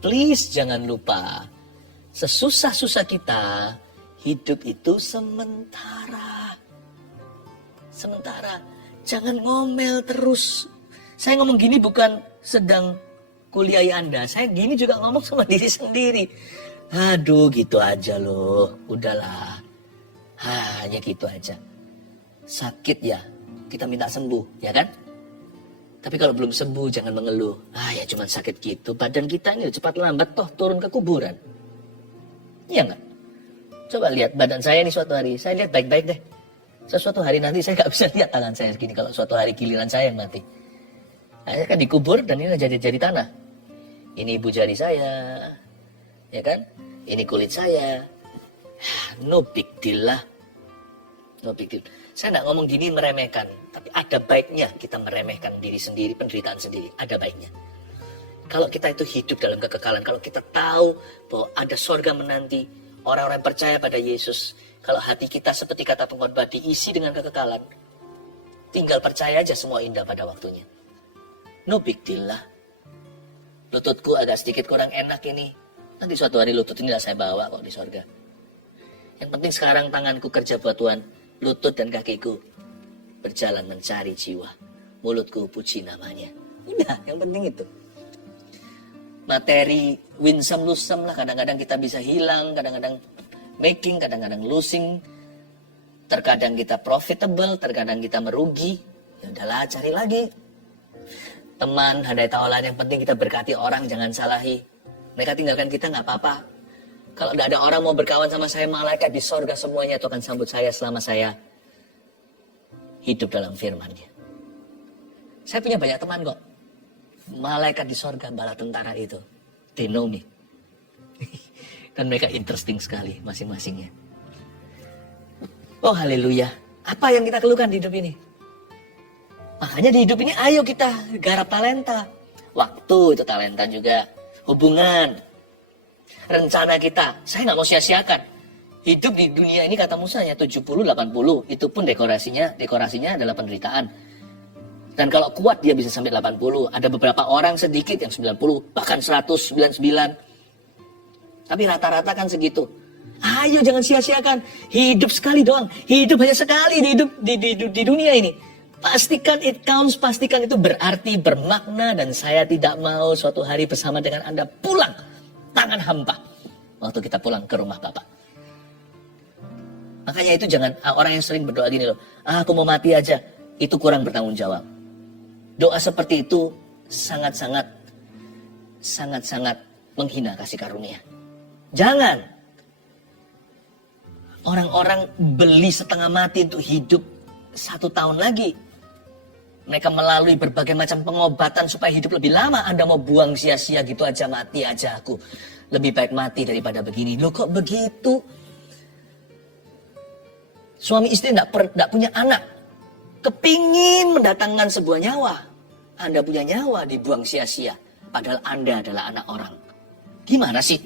Please jangan lupa, sesusah-susah kita, hidup itu sementara. Sementara, jangan ngomel terus. Saya ngomong gini bukan sedang kuliahi Anda. Saya gini juga ngomong sama diri sendiri. Aduh gitu aja loh, udahlah. Hanya gitu aja. Sakit ya, kita minta sembuh, ya kan? Tapi kalau belum sembuh jangan mengeluh. Ya cuma sakit gitu. Badan kita ini cepat lambat toh turun ke kuburan. Iya nggak? Coba lihat badan saya ini suatu hari. Saya lihat baik-baik deh. Suatu hari nanti saya nggak bisa lihat tangan saya segini. Kalau suatu hari giliran saya yang mati. Saya kan dikubur dan ini jadi tanah. Ini ibu jari saya. Ya kan? Ini kulit saya. No big deal lah. No big deal. Saya nggak ngomong gini meremehkan. Tapi ada baiknya kita meremehkan diri sendiri, penderitaan sendiri. Ada baiknya. Kalau kita itu hidup dalam kekekalan. Kalau kita tahu bahwa ada sorga menanti. Orang-orang percaya pada Yesus. Kalau hati kita seperti kata pengkhotbah diisi dengan kekekalan. Tinggal percaya aja semua indah pada waktunya. No big deal lah. Lututku agak sedikit kurang enak ini. Nanti suatu hari lutut inilah saya bawa kok di sorga. Yang penting sekarang tanganku kerja buat Tuhan. Lutut dan kakiku berjalan mencari jiwa. Mulutku puji namanya. Udah, yang penting itu. Materi winsome lusem lah. Kadang-kadang kita bisa hilang. Kadang-kadang making, kadang-kadang losing. Terkadang kita profitable. Terkadang kita merugi. Ya udahlah, cari lagi. Teman, handai tawalan, yang penting kita berkati orang, jangan salahi. Mereka tinggalkan kita nggak apa-apa. Kalau tidak ada orang mau berkawan sama saya, malaikat di sorga semuanya itu akan sambut saya selama saya hidup dalam firman-Nya. Saya punya banyak teman kok. Malaikat di sorga, bala tentara itu. They know me. Dan mereka interesting sekali masing-masingnya. Oh haleluya. Apa yang kita keluhkan di hidup ini? Makanya di hidup ini ayo kita garap talenta. Waktu itu talenta juga. Hubungan. Rencana kita. Saya nggak mau sia-siakan. Hidup di dunia ini kata Musa hanya 70-80. Itu pun dekorasinya adalah penderitaan. Dan kalau kuat dia bisa sampai 80. Ada beberapa orang sedikit yang 90. Bahkan 199. Tapi rata-rata kan segitu. Ayo jangan sia-siakan. Hidup sekali doang. Hidup hanya sekali di dunia ini. Pastikan it counts. Pastikan itu berarti, bermakna. Dan saya tidak mau suatu hari bersama dengan Anda pulang tangan hampa. Waktu kita pulang ke rumah Bapak. Makanya itu jangan, orang yang sering berdoa gini loh. Aku mau mati aja. Itu kurang bertanggung jawab. Doa seperti itu sangat-sangat menghina kasih karunia. Jangan. Orang-orang beli setengah mati untuk hidup 1 tahun lagi. Mereka melalui berbagai macam pengobatan supaya hidup lebih lama. Anda mau buang sia-sia gitu aja, mati aja aku. Lebih baik mati daripada begini. Loh kok begitu? Suami istri tidak punya anak. Kepingin mendatangkan sebuah nyawa. Anda punya nyawa dibuang sia-sia. Padahal Anda adalah anak orang. Gimana sih?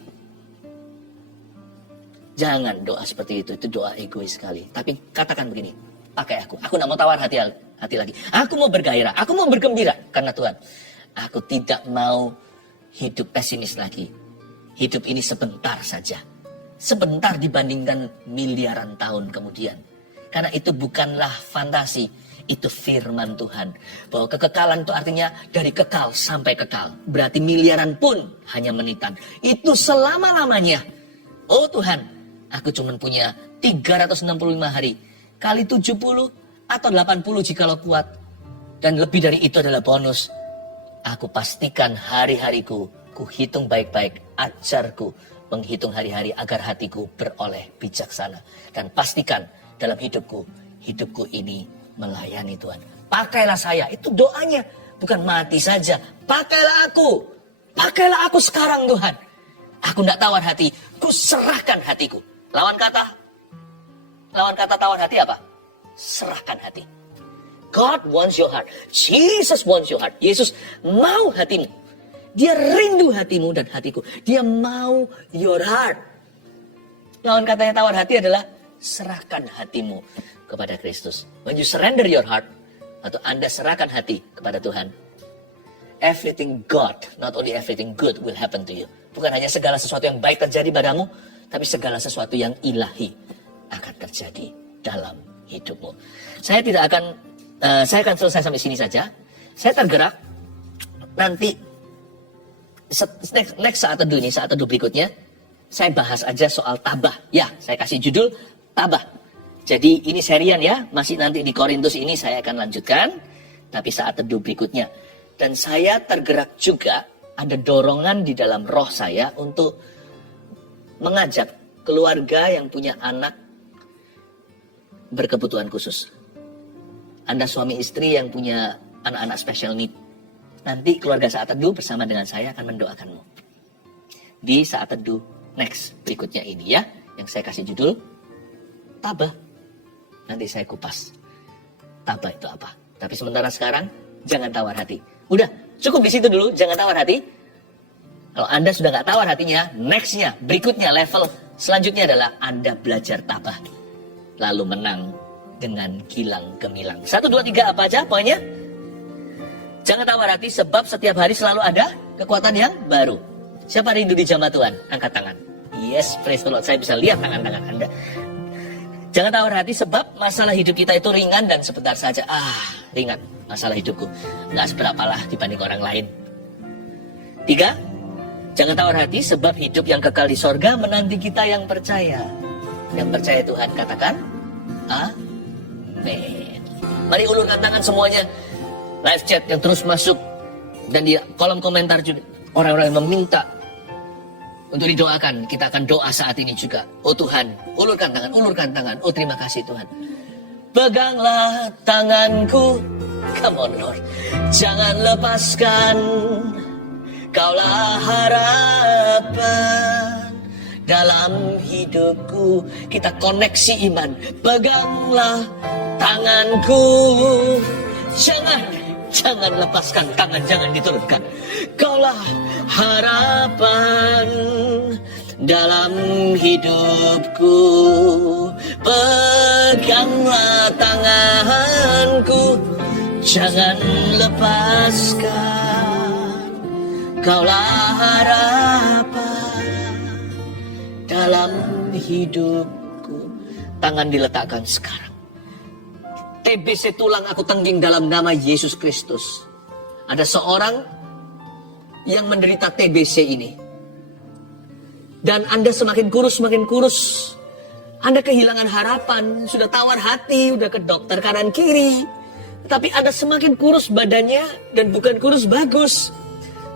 Jangan doa seperti itu doa egois sekali. Tapi katakan begini, pakai aku. Aku tidak mau tawar hati lagi. Aku mau bergairah, aku mau bergembira. Karena Tuhan, aku tidak mau hidup pesimis lagi. Hidup ini sebentar saja. Sebentar dibandingkan miliaran tahun kemudian. Karena itu bukanlah fantasi. Itu firman Tuhan. Bahwa kekekalan itu artinya dari kekal sampai kekal. Berarti miliaran pun hanya menitan. Itu selama-lamanya. Oh Tuhan, aku cuma punya 365 hari. Kali 70 atau 80 jikalau kuat. Dan lebih dari itu adalah bonus. Aku pastikan hari-hariku. Ku hitung baik-baik. Ajarku menghitung hari-hari agar hatiku beroleh bijaksana. Dan pastikan dalam hidupku ini melayani Tuhan. Pakailah saya, itu doanya. Bukan mati saja. Pakailah aku sekarang Tuhan. Aku tidak tawar hati, ku serahkan hatiku. Lawan kata tawar hati apa? Serahkan hati. God wants your heart. Jesus wants your heart. Yesus mau hatimu. Dia rindu hatimu dan hatiku. Dia mau your heart. Lawan katanya tawar hati adalah serahkan hatimu kepada Kristus. When you surrender your heart, atau Anda serahkan hati kepada Tuhan, everything God, not only everything good will happen to you. Bukan hanya segala sesuatu yang baik terjadi padamu, tapi segala sesuatu yang ilahi akan terjadi dalam hidupmu. Saya akan selesai sampai sini saja. Saya tergerak nanti next saat teduh berikutnya, saya bahas aja soal tabah. Ya, saya kasih judul tabah. Jadi ini serian ya, masih nanti di Korintus ini saya akan lanjutkan, tapi saat teduh berikutnya. Dan saya tergerak juga, ada dorongan di dalam roh saya untuk mengajak keluarga yang punya anak berkebutuhan khusus. Anda suami istri yang punya anak-anak special need. Nanti keluarga saat teduh bersama dengan saya akan mendoakanmu. Di saat teduh next berikutnya ini ya, yang saya kasih judul tabah. Nanti saya kupas tabah itu apa. Tapi sementara sekarang jangan tawar hati. Udah cukup di situ dulu, jangan tawar hati. Kalau Anda sudah nggak tawar hatinya, nextnya, berikutnya level selanjutnya adalah Anda belajar tabah. Lalu menang dengan gilang gemilang. 1, 2, 3 apa aja poinnya? Jangan tawar hati sebab setiap hari selalu ada kekuatan yang baru. Siapa rindu di jamaah Tuhan? Angkat tangan. Yes, praise the Lord. Saya bisa lihat tangan-tangan Anda. Jangan tawar hati sebab masalah hidup kita itu ringan dan sebentar saja. Ringan masalah hidupku. Nggak seberapalah dibanding orang lain. 3, jangan tawar hati sebab hidup yang kekal di sorga menanti kita yang percaya. Yang percaya Tuhan katakan, amin. Mari ulurkan tangan semuanya. Live chat yang terus masuk. Dan di kolom komentar juga orang-orang yang meminta untuk didoakan. Kita akan doa saat ini juga. Oh Tuhan, ulurkan tangan, ulurkan tangan. Oh terima kasih Tuhan. peganglah tanganku. Come on Lord, jangan lepaskan, Kaulah harapan dalam hidupku. Kita koneksi iman. Peganglah tanganku. Jangan lepaskan tangan, jangan diturunkan. Kaulah harapan dalam hidupku. Peganglah tanganku, jangan lepaskan. Kaulah harapan dalam hidupku. Tangan diletakkan sekarang. TBC tulang aku tengging dalam nama Yesus Kristus. Ada seorang yang menderita TBC ini. Dan Anda semakin kurus. Anda kehilangan harapan. Sudah tawar hati, sudah ke dokter kanan kiri. Tapi Anda semakin kurus badannya. Dan bukan kurus bagus.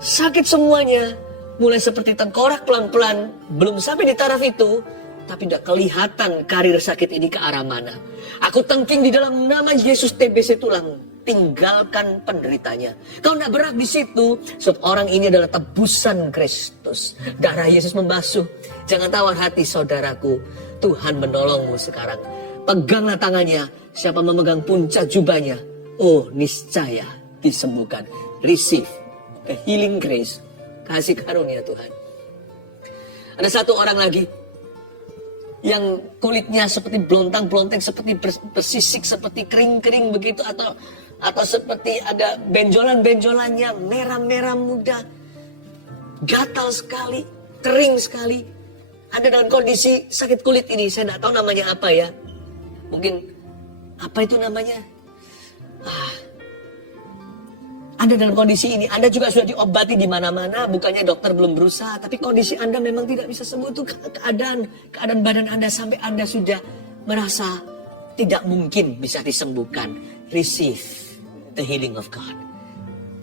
Sakit semuanya. Mulai seperti tengkorak pelan-pelan. Belum sampai di taraf itu. Tapi tidak kelihatan karir sakit ini ke arah mana. Aku tengking di dalam nama Yesus TBC tulang. Tinggalkan penderitanya. Kau tidak berat di situ. Sebab orang ini adalah tebusan Kristus. Darah Yesus membasuh. Jangan tawar hati saudaraku. Tuhan menolongmu sekarang. Peganglah tangannya. Siapa memegang puncak jubahnya. Oh, niscaya disembuhkan. Receive the healing grace. Kasih karunia Tuhan. Ada satu orang lagi. Yang kulitnya seperti blontang-blonteng, seperti bersisik, seperti kering-kering begitu. Atau seperti ada benjolan-benjolannya, merah-merah muda. Gatal sekali, kering sekali. Ada dalam kondisi sakit kulit ini, saya tidak tahu namanya apa ya. Mungkin, apa itu namanya? Anda dalam kondisi ini, Anda juga sudah diobati di mana-mana, bukannya dokter belum berusaha, tapi kondisi Anda memang tidak bisa sembuh. Itu keadaan badan Anda sampai Anda sudah merasa tidak mungkin bisa disembuhkan. Receive the healing of God.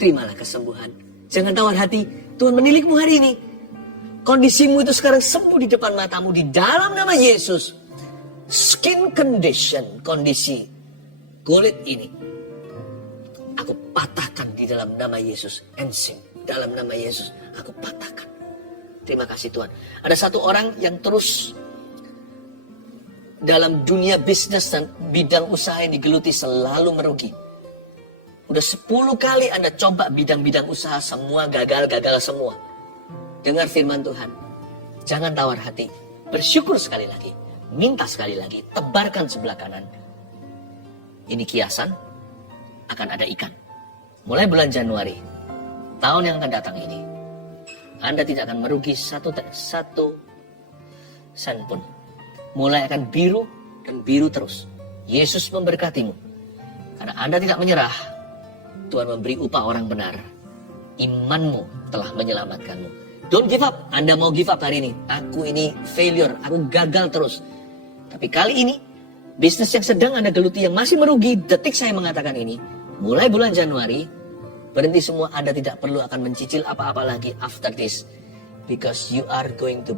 Terimalah kesembuhan. Jangan tawar hati, Tuhan menilikmu hari ini. Kondisimu itu sekarang sembuh di depan matamu di dalam nama Yesus. Skin condition, kondisi kulit ini, aku patahkan di dalam nama Yesus. Ensing, dalam nama Yesus, aku patahkan. Terima kasih Tuhan. Ada satu orang yang terus dalam dunia bisnis dan bidang usaha yang digeluti selalu merugi. Udah 10 kali Anda coba bidang-bidang usaha, semua gagal semua. Dengar firman Tuhan. Jangan tawar hati. Bersyukur sekali lagi. Minta sekali lagi. Tebarkan sebelah kanan. Ini kiasan. Akan ada ikan. Mulai bulan Januari. Tahun yang akan datang ini. Anda tidak akan merugi satu sen pun. Mulai akan biru dan biru terus. Yesus memberkatimu. Karena Anda tidak menyerah. Tuhan memberi upah orang benar. Imanmu telah menyelamatkanmu. Don't give up. Anda mau give up hari ini. Aku ini failure. Aku gagal terus. Tapi kali ini, bisnis yang sedang Anda geluti yang masih merugi, detik saya mengatakan ini, mulai bulan Januari, berhenti semua. Anda tidak perlu akan mencicil apa-apa lagi after this. Because you are going to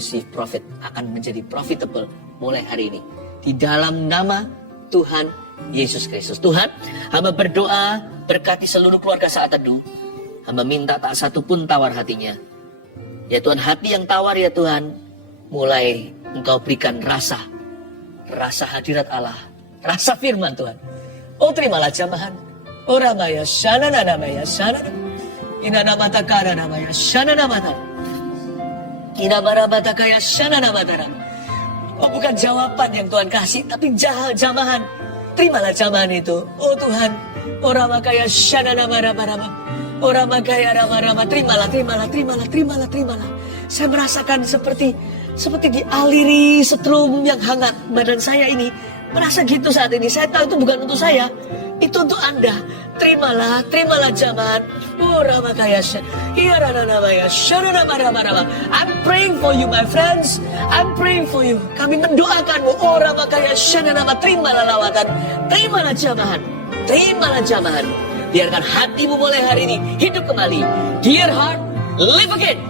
see profit. Akan menjadi profitable mulai hari ini. Di dalam nama Tuhan Yesus Kristus. Tuhan, hamba berdoa berkati seluruh keluarga saat teduh. Hamba minta tak satu pun tawar hatinya. Ya Tuhan, hati yang tawar ya Tuhan, mulai Engkau berikan rasa hadirat Allah, rasa firman Tuhan. Oh terimalah jamahan. Oh ramaya shana namaya shana. Ina namata kara namaya shana namata. Ina barabata kaya shana namata. Oh bukan jawaban yang Tuhan kasih, tapi jamahan. Terimalah jamahan itu. Oh Tuhan, oh ramakaya shana namara barama. Oh ramakaya rama-rama. Terimalah. Saya merasakan seperti dialiri setrum yang hangat. Badan saya ini merasa gitu saat ini. Saya tahu itu bukan untuk saya. Itu untuk Anda. Terimalah jamahan. Oh ramakaya shana. I'm praying for you my friends. I'm praying for you. Kami mendoakanmu. Oh ramakaya shana. Terimalah lawatan. Terimalah jamahan. Biarkan hatimu mulai hari ini hidup kembali. Dear heart, live again.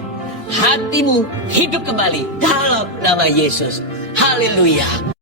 Hatimu hidup kembali dalam nama Yesus. Haleluya.